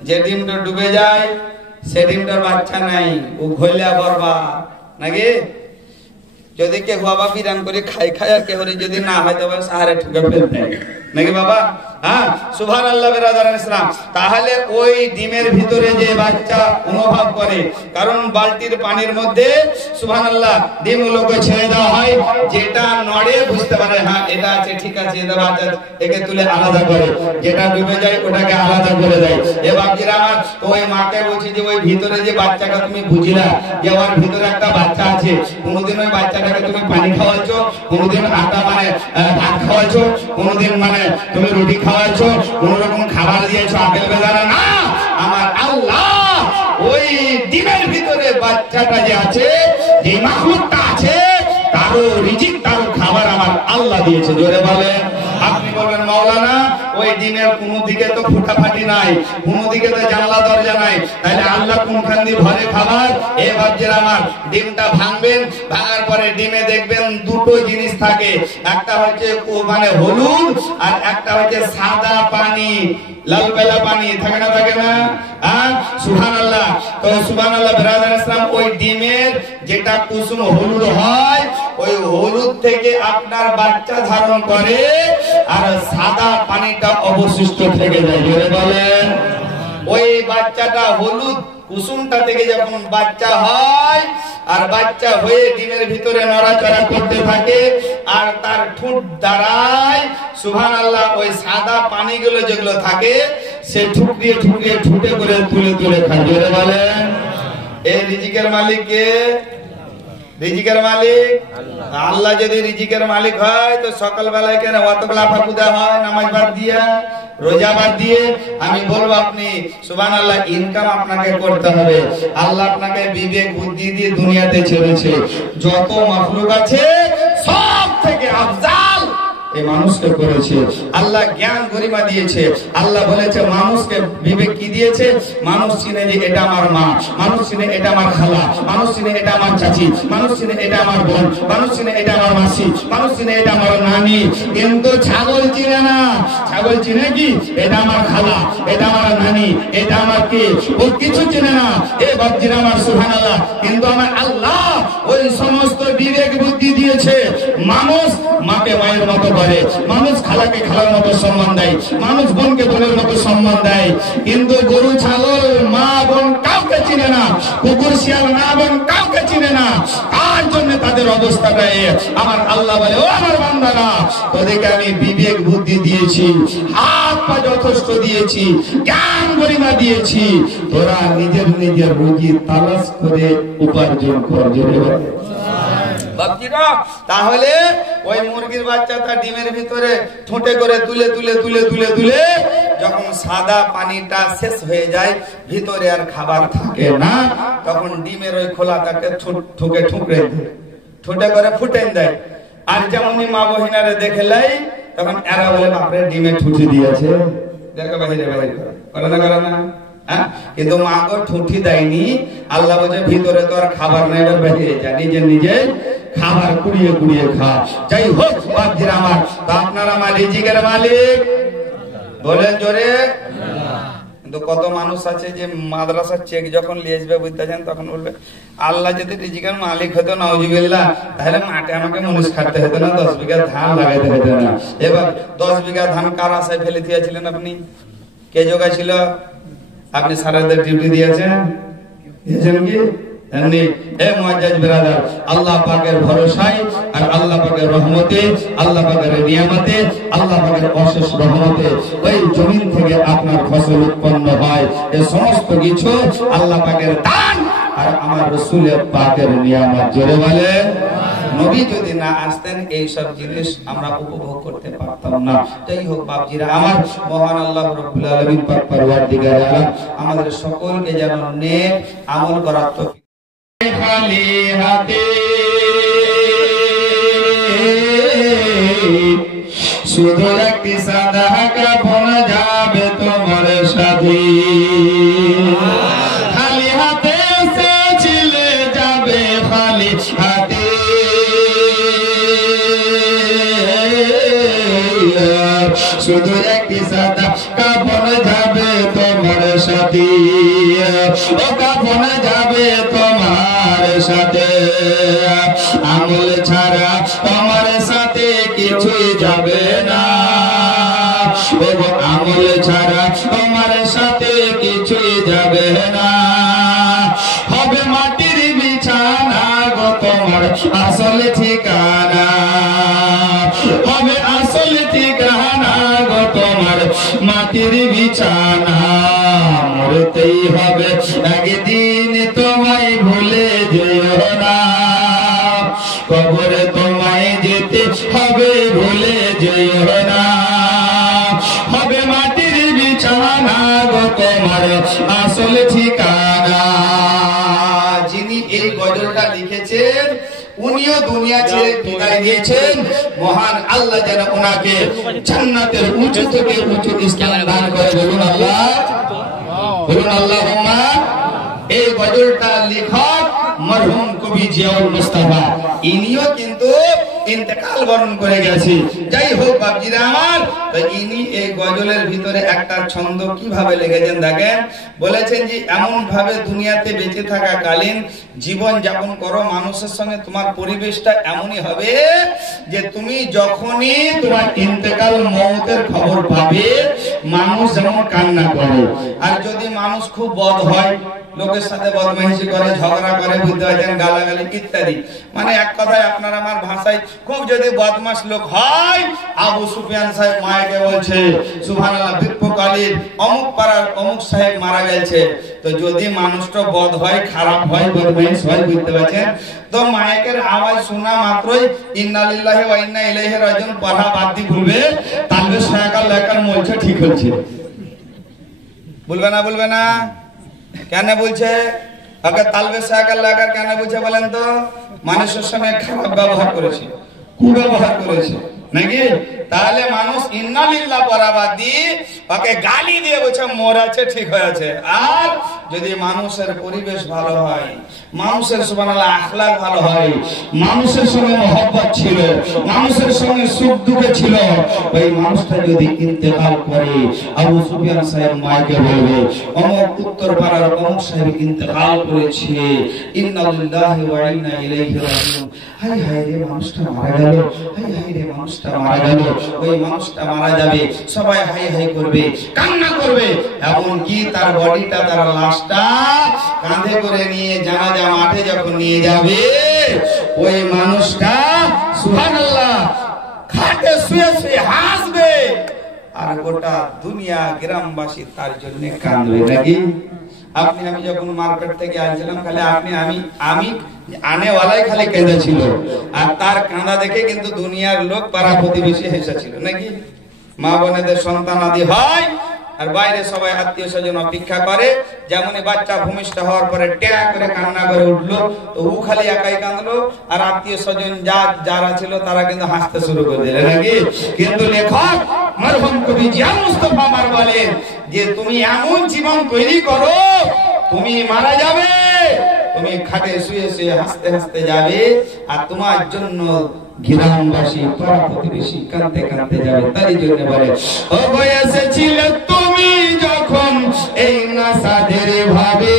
যে ডিমটা ডুবে যায় সে ডিমটার বাচ্চা নাই, ও ঘইলা বরবাদ নাকি? যদি কে বাবা বিরান করে খাই আর কে যদি না হয় তবে সাহারে ঠুকে ফেলতে নাকি বাবা? হ্যাঁ, সুবহানাল্লাহ বিরাদারান ইসলাম। তাহলে ওই ডিমের ভিতরে যে বাচ্চা অনুভব করে, কারণ বালতির পানির মধ্যে সুবহানাল্লাহ ডিমগুলোকে ছেড়ে দেওয়া হয়, যেটা নড়ে বুঝতে পারে হ্যাঁ এটা আছে, ঠিক আছে, এটা বাচ্চা, একে তুলে আলাদা করে, যেটা ডুবে যায় ওটাকে আলাদা করে দেয়। এ বাপজিরা আমার, ওই মাকে বলছি যে ওই ভিতরে যে বাচ্চাটা তুমি বুঝিলা যে ওর ভিতরে একটা বাচ্চা আছে, কোনোদিন ওই বাচ্চাটাকে তুমি পানি খাওয়াইছো, কোনোদিন আটা মানে ভাত খাওয়াইছো, কোনোদিন মানে তুমি রুটি খাওয়াইছো, কোন রকম খাবার দিয়েছো, আপেল বেদানা না। আমার আল্লাহ ওই ডিমের ভিতরে বাচ্চাটা যে আছে, যে মাখলুকটা আছে, তারও রিজিক, তারও খাবার আমার আল্লাহ দিয়েছে। জোরে বলে। আপনি বলবেন মাওলানা ওই ডিমের কোন দিকে তো ফুটাফাটি নাই, কোন দিকে তো জানলা দরজা নাই, তাহলে আল্লাহ কোনখান দিয়ে ভরে খাবার? এ বাপজিরা আমার, ডিমটা ভাঙবেন, ভাঙার পরে ডিমে দেখবেন দুটো জিনিস থাকে, একটা হচ্ছে মানে হলুদ, আর একটা হচ্ছে সাদা পানি, লাল বেলা পানি, থাকে না, থাকে না? হ্যাঁ, সুবহানাল্লাহ। তো সুবহানাল্লাহ বিরাদার ইসলাম, ওই ডিমের যেটা কুসুম হলুদ হয়, ওই হলুদ থেকে আপনার বাচ্চা ধারণ করে, আর সাদা পানিটা অবশিষ্ট থেকে যায়। জোরে বলেন। ওই বাচ্চাটা হলুদ কুসুমটা থেকে যখন বাচ্চা হয় আর বাচ্চা হয়ে ডিমের ভিতরে নড়াচড়া করতে থাকে আর তার ঠোঁট দাঁড়ায় সুবহানাল্লাহ, ওই সাদা পানিগুলো যেগুলো থাকে সে ঠুকরিয়ে ঠুকরিয়ে ঠুটে করে তুলে তুলে খায়। জোরে বলেন। এই রিজিকের মালিক কে? রিজিকের মালিক আল্লাহ। যদি রিজিকের মালিক হয় তো সকাল বেলায় কেন অতগুলা ফাঁকুদা হয় নামাজ বাদ দিয়ে, রোজা বাদ দিয়ে? আমি বলবো আপনি সুবহানাল্লাহ ইনকাম আপনাকে করতে হবে। আল্লাহ আপনাকে বিবেক বুদ্ধি দিয়ে দুনিয়াতে ছেড়েছে। যত মাখলুক আছে সব থেকে আফজাল এই মানুষকে করেছে। আল্লাহ জ্ঞান গরিমা দিয়েছে। আল্লাহ বলেছে মানুষকে বিবেক কি দিয়েছে? মানুষ চিনে যে এটা আমার মা, মানুষ চিনে এটা আমার খালা, মানুষ চিনে এটা আমার চাচি, মানুষ চিনে এটা আমার বোন, মানুষ চিনে এটা আমার মাসি, মানুষ চিনে এটা আমার নানি। কিন্তু ছাগল চিনে না। ছাগল চিনে কি? এটা আমার খালা, এটা আমার নানি, এটা আমার কে, ও কিছু চিনে না। এ বাপজিরা আমার সুবহানাল্লাহ। কিন্তু আমার আল্লাহ ওই সমস্ত বিবেক বুদ্ধি দিয়েছে। মানুষ মাকে মায়ের মতো করে, মানুষ খালাকে খালার মতো সম্মান দেয়, মানুষ বোনকে বোনের মতো সম্মান দেয়। কিন্তু গরু ছাগল মা বোন কাউকে চিনে না, কুকুর শিয়াল মা বোন কাউকে চিনে না। তার জন্য তাদের অবস্থাটা আমার আল্লাহ বলে, ও আমার বান্দারা, তোদেরকে আমি বিবেক বুদ্ধি দিয়েছি, হাত পা যথেষ্ট দিয়েছি, জ্ঞান গরিমা দিয়েছি, তোরা নিজের নিজের রুজি তালাশ করে উপার্জন কর। তাহলে ওই মুরগির বাচ্চা তার ডিমের ভিতরে ঠোঁটে করে তুলে তুলে তুলে তুলে তুলে যখন সাদা পানিটা শেষ হয়ে যায়, ভিতরে আর খাবার থাকে না, তখন ডিমের ওই খোলাটাকে ঠুকে ঠুকরে ঠোঁটে করে ফুটেন দেয়। আর যেমনই মা বহিনারে দেখে লাই, তখন এরা বলে বাপরে ডিমে ঠুটি দিয়েছে, দেখো বাহিরে বাহিরে করে না করে না। কিন্তু মা গো ঠুঠি দেয়নি। আল্লাহ বলছে ভিতরে তো আর খাবার নেই, বেরিয়ে যা, নিজে নিজে খাবার কুড়িয়ে কুড়িয়ে খা। যাই হোক বাপজিরা আমার, তো আপনারা আমার রিজিকের মালিক বলেন জোরে। কিন্তু কত মানুষ আছে যে মাদ্রাসার চেক যখন নিয়ে আসবে বুঝতেছেন, তখন বলবে আল্লাহ যদি রিজিকের মালিক হতো নাউজুবিল্লাহ, তাহলে মাঠে আমাকে মুনিশ খাটতে হতো না, 10 বিঘা ধান লাগাইতে হতো না। এবার 10 বিঘা ধান কার আশায় ফেলে দিয়েছিলেন আপনি? কে জোগাইছিল? আপনি সারাদের ডিউটি দিয়েছেন কি? আল্লাহ পাকের ভরসায় আর আল্লাহ পাকের রহমতে, আল্লাহ পাকের নিয়ামতে, আল্লাহ পাকের অশেষ রহমতে ওই জমিন থেকে আপনার ফসল উৎপন্ন হয়। এই সমস্ত কিছু আল্লাহ পাকের দান আর আমার রাসূলের পাকের নিয়ামত। জোরে বলে নবী যদি না আসতেন এই সব জিনিস আমরা উপভোগ করতে পারতাম না। যাই হোক বাপজিরা আমার, মহান আল্লাহ রাব্বুল আলামিন পাক পরওয়ারদিগার আলম আমাদের সকলকে যেন নেক আমল করার তৌফিক। খালি হাতে শুধু একটি সাদা কাফন যাবে তোমার সাথে, খালি হাতে সে ছিলে যাবে, খালি হাতে শুধু একটি সাদা কাফন যাবে তোমার সাথে, ও কাফন যাবে তোমার সাথে। আমল ছাড়া তোমার সাথে কিছুই যাবে না, আমল ছাড়া তোমার সাথে কিছুই যাবে না। হবে মাটির বিছানা গো তোমার আসল ঠিকানা, হবে আসল ঠিকানা গো তোমার মাটির বিছানা। মরতেই হবে একদিন, তোমায় ভুলে যেও না, কবরে তোমায় যেতে হবে ভুলে যেও না। হবে মাটির বিছানা গো তোমার আসল ঠিকানা। যিনি এই গজলটা লিখেছেন উনিও দুনিয়া ছেড়ে বিদায় নিয়েছেন। মহান আল্লাহ যেন ওনাকে জান্নাতের উঁচু থেকে উঁচু স্থান দান করে। বলুন আল্লাহ, বলুন আল্লাহুম্মা। এই গজলটা লেখক মরহুম কবি জিয়াউল মুস্তাফা, ইনিও কিন্তু ইন্তেকাল বরণ করে গেছে। যাই হোক বাপজিরা আমার, তো ইনি এই গজলের ভিতরে একটা ছন্দ কিভাবে লিখেছেন দেখেন। বলেছেন যে এমন ভাবে দুনিয়াতে বেঁচে থাকা কালীন জীবন যাপন করো, মানুষের সঙ্গে তোমার পরিবেশটা এমনই হবে যে তুমি যখনই তোমার ইন্তেকাল মওতের খবর পাবে, মানুষ যেমন কান্না করে। আর যদি মানুষ খুব বদ হয়, লোকের সাথে বদমাইশি করে, ঝগড়া করে, বুঝতে পারছেন, গালাগালি ইত্যাদি, মানে এক কথায় আপনার আমার ভাষায় খুব যদি বদমাশ লোক হয়, আবু সুফিয়ান সাহেব মায়েকে বলছে সুবহানাল্লাহ বিপ্লবকালীন অমুক পাড়ার অমুক সাহেব মারা গেছে। তো যদি মানুষটা বদ হয়, খারাপ হয়, বদমাইশ হয়, বুঝতে পারছেন, তো মায়ের আওয়াজ শোনা মাত্রই ইন্না লিল্লাহি ওয়া ইন্না ইলাইহি রাজিউন পড়া বাদ দিয়ে বলবে তালবে সায়াকাল লেখার মলছে ঠিক হচ্ছে। বলবে না? বলবে না? কেন বলছে? আগে তালবে সায়াকাল লেখার কেন বলছে বলেন তো? মানুষের সঙ্গে খারাপ ব্যবহার করেছে, কুব্যবহার করেছে নাকি? তাহলে মানুষ ইন্না লিল্লাহ পড়া বাদ দিয়ে ওকে গালি দিয়ে বলছে মরাছে ঠিক হয়েছে। আর যদি মানুষের পরিবেশ ভালো হয়, মানুষের সুবহানাল্লাহ আখলাক ভালো হয়, মানুষের সঙ্গে মহব্বত ছিল, মানুষের সঙ্গে সুখ দুঃখে ছিল, ওই মানুষটা যদি ইন্তেকাল করে, আবু সুফিয়ান সাহেব মাইকে বলবে অমুক উত্তর পাড়ার অমুক সাহেব ইন্তেকাল করেছে, ইন্না লিল্লাহি ওয়া ইন্না ইলাইহি রাজিউন। হায় হায় রে মানুষটা মারা গেল, হায় হায় রে মানুষটা মারা গেল। ওই মানুষটা মারা যাবে, সবাই হাই হাই করবে, কান্না করবে, এমনকি তার বডিটা, তার লাশটা কাঁধে করে নিয়ে জানাজা মাঠে যখন নিয়ে যাবে, ওই মানুষটা সুবহানাল্লাহ খাটে শুয়ে শুয়ে হাসবে, আর গোটা দুনিয়া গ্রামবাসী তার জন্য কাঁদবে নাকি? আপনি আমি যখন মার্কেট থেকে আসছিলাম, খালি আমি আনেওয়ালাই খালি কেঁদেছিল, আর তার কাঁদা দেখে কিন্তু দুনিয়ার লোক পাড়া প্রতিবেশী হেসেছিল নাকি? মা বোনেদের সন্তান আদি হয়, আর বাইরে সবাই আত্মীয় স্বজন অপেক্ষা করে, যেমনই বাচ্চা ভূমিষ্ঠ হওয়ার পরে ট্যাঁ করে কান্না করে উঠলো, তো ও খালি একাই কাঁদলো, আর আত্মীয় স্বজন যারা ছিল তারা কিন্তু হাসতে শুরু করে দিলেন নাকি? কিন্তু লেখক মরহুম কবি জিয়া মুস্তাফা আমার বলেন যে তুমি এমন জীবন তৈরি করো, তুমি মারা যাবে, তুমি খাটে শুয়ে শুয়ে হাসতে হাসতে যাবে, আর তোমার জন্য গ্রামবাসী পাড়া প্রতিবেশী কাঁদতে কাঁদতে যাবে। তারই জন্য বলে ও বয়সে ছিলে তুমি যখন এই নাসাদের ভাবে,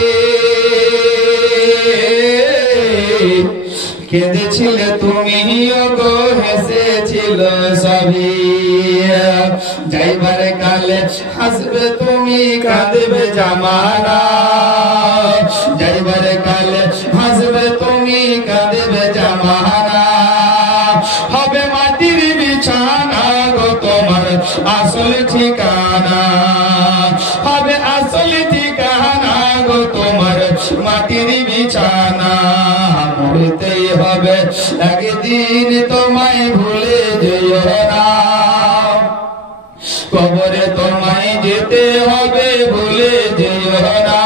কেঁদেছিলে তুমি গো হেসেছিল সবই, যাইবার কালে হাসবে তুমি কাঁদবে জামানা, যাইবার কালে হাসবে তুমি কাঁদবে জামানা, হবে মাটির বিছানা গো তোমার আসল ঠিকানা, হবে আসল ঠিকানা গো তোমার মাটির বিছানা, মরতেই হবে একদিন তোমায় ভুলে যেও না, কবরে তোমায় যেতে হবে ভুলে যেও না,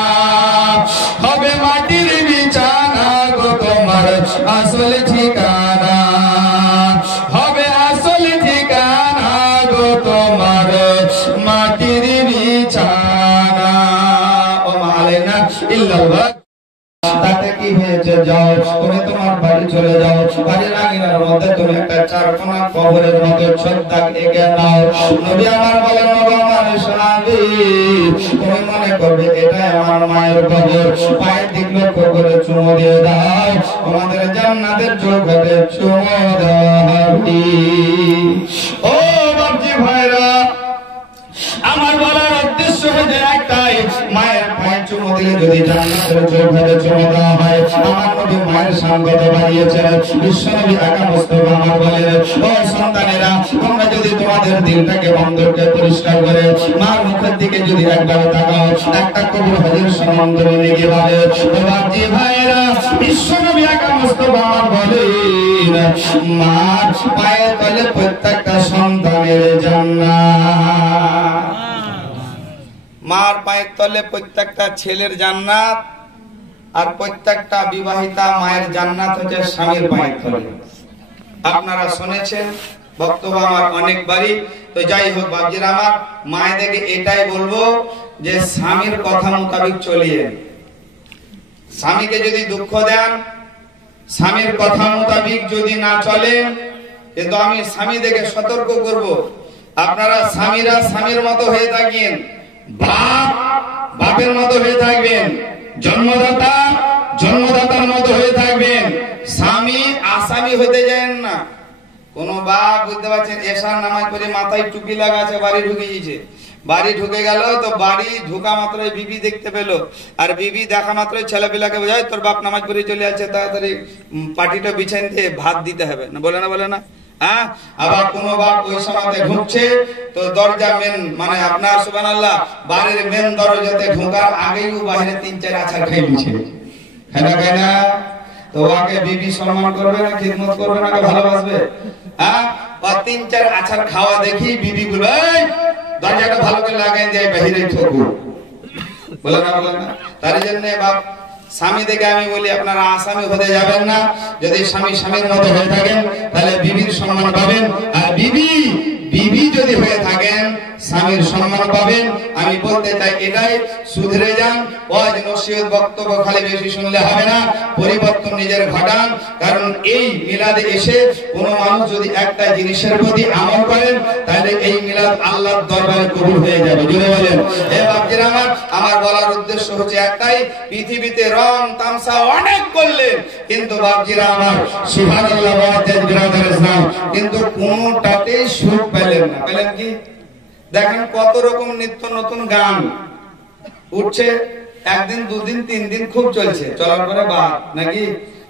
হবে মাটির বিছানা গো তোমার আসল ঠিকানা, হবে আসল ঠিকানা গো তোমার মাটির বিছানা। ও মালাইনা ইল্লাল্লাহ। তাতে কি হয়েছে? যাও তুমি তোমার বাড়ি চলে যাও, বাড়ির আঙিনার মধ্যে তুমি একটা চারকোনা কবরের মতো ছদ্মা এঁকে নাও। নবী আমার বলেন নবী আমার সাহাবী, তুমি মনে করবে এটাই আমার মায়ের কবর, পায়ের দিক লক্ষ্য করে চুমো দিয়ে দাও, আমাদের জান্নাতের চৌকাঠে চুমো দেওয়া হবে। ও বাপজি ভাইরা, আমার বলার উদ্দেশ্য হচ্ছে একটাই, মায়ের পায়ে চুমো দিলে যদি জান্নাতের চৌকাঠে চুমো দেওয়া হয়, আমার নবী মায়ের সঙ্গত বাড়িয়েছেন। বিশ্বনবী আকা মুস্তাফা আমার বলেন ও সন্তানেরা, তোমরা যদি তোমাদের দিলটাকে অন্তরকে পরিষ্কার করে মার মুখের দিকে যদি একবার তাকাও, একটা কবুল হজের সমান তুমি নেগে পাবে। ও বাপজি ভাইরা, বিশ্বনবী আকা মুস্তাফা আমার বলেন মার পায়ের তলে প্রত্যেকটা সন্তানের জান্নাত, মার পায়ের তলে প্রত্যেকটা ছেলের জান্নাত, আর প্রত্যেকটা বিবাহিতা মায়ের জান্নাত হচ্ছে স্বামীর পায়ের তলে। আপনারা শুনেছেন বক্তব্য আমার অনেকবারই। তো যাই হোক বাবজিরা আমার, মায়েদেরকে এটাই বলবো যে স্বামীর কথা মোতাবেক চলিয়ে, স্বামীকে যদি দুঃখ দেন, স্বামীর কথা মোতাবেক যদি না চলেন, কিন্তু আমি স্বামীদেরকে সতর্ক করব, আপনারা স্বামীরা স্বামীর মতো হয়ে থাকেন, বাপ বাপের মতো হয়ে থাকবেন, জন্মদাতা জন্মদাতার মতো হয়ে থাকবেন, স্বামী আসামি হতে যান না। কোন বাপ বুঝতে পারছেন এশার নামাজ পড়ে মাথায় টুপি লাগাচ্ছে, বাড়ি ঢুকে গিয়েছে, বাড়ি ঢুকে গেল, তো বাড়ি ঢুকা মাত্রই বিবি দেখতে পেল, আর বিবি দেখা মাত্রই ছেলেপিলাকে বোঝায় তোর বাপ নামাজ পড়ে চলে আছে, তাড়াতাড়ি পাটিটা বিছাইন দিয়ে ভাত দিতে হবে, না বলে না, বলে না? হ্যাঁ, আবার কোনো বাপ ওই সময়তে ঢুকছে, তো দরজা মেন মানে আপনার সুবহানাল্লাহ বাড়ির মেন দরজাতে ঢোকার আগেই ও বাইরে 3-4 আছাড় খেয়ে নিচ্ছে, খায় না? তো ওকে বিবি সম্মান করবে না, খিদমত করবে না, ভালোবাসবে? হ্যাঁ, বা 3-4 আছাড় খাওয়া দেখি বিবি গুলো দরজাটা ভালো করে লাগাই দিয়ে বাইরে ঠোকু, বলে না, বলে না? তার জন্য বাপ স্বামী দেখে আমি বলি আপনারা আসামি হতে যাবেন না। যদি স্বামী স্বামীর মতো হয়ে থাকেন তাহলে বিবির সম্মান পাবেন, আর বিবি যদি হয়ে থাকেন স্বামীর সম্মান পাবেন। আমি বলতে চাই এটাই, সুধরে যান, ওয়াজ নসিহত বক্তব্য খালি বেশি শুনলে হবে না, পরিবর্তন নিজের ঘটান। কারণ এই মিলাদে এসে কোনো মানুষ যদি একটা জিনিসের প্রতি আমল করেন তাহলে এই মিলাদ আল্লাহর দরবারে কবুল হয়ে যাবে। জুড়ে বলেন হে বাপজিরা আমার বলার উদ্দেশ্য হচ্ছে একটাই, পৃথিবীতে রং তামসা অনেক করলেন কিন্তু বাপজিরা আমার সুবহানাল্লাহ ওয়াজ বিরাদার ইসলাম কিন্তু কোনটাতেই সুখ পেলেন না। পেলেন কি? দেখেন কত রকম নিত্য নতুন গান উঠছে, একদিন দুদিন 3 দিন খুব চলছে, চলার পরে বাদ নাকি?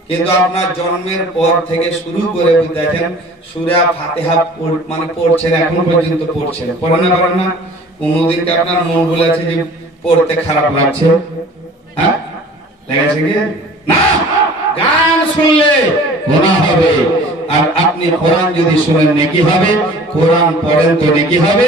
কিন্তু আপনার জন্মের পর থেকে শুরু করে দেখেন সূরা ফাতিহা মানে পড়ছেন, এখন পর্যন্ত পড়ছেন, পড়েন না? পড়েন না? কোনদিন কি আপনার মন বলেছে যে পড়তে খারাপ লাগছে? হ্যাঁ, লেগেছে কি না? গান শুনলে গুনাহ হবে, আর আপনি কোরআন যদি শুনেন নেকি হবে, কোরআন পড়েন তো নেকি হবে,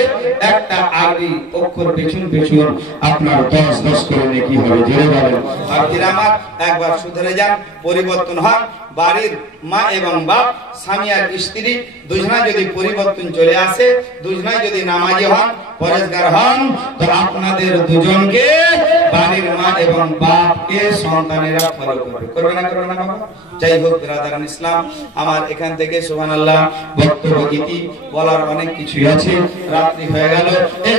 একটা আরবি অক্ষর পেছন পেছন আপনার 10 করে নেকি হবে। জোরে বলেন আর আমার একবার সুধরে যান, পরিবর্তন হন। বাড়ির মা এবং বাপ, স্বামী আর স্ত্রী দুজনাই যদি পরিবর্তন চলে আসে, দুজনাই যদি নামাজি হন, পরেজগার হন, তো আপনাদের দুজনকে বাড়ির মা এবং বাপকে সন্তানেরা ফলো করবে। করবে না? করবে না বাবা? যাই হোক বিরাদারান ইসলাম, আমার এখান থেকে সুবহানাল্লাহ বক্তব্য গীতি বলার অনেক কিছুই আছে, রাত্রি হয়ে গেল। এই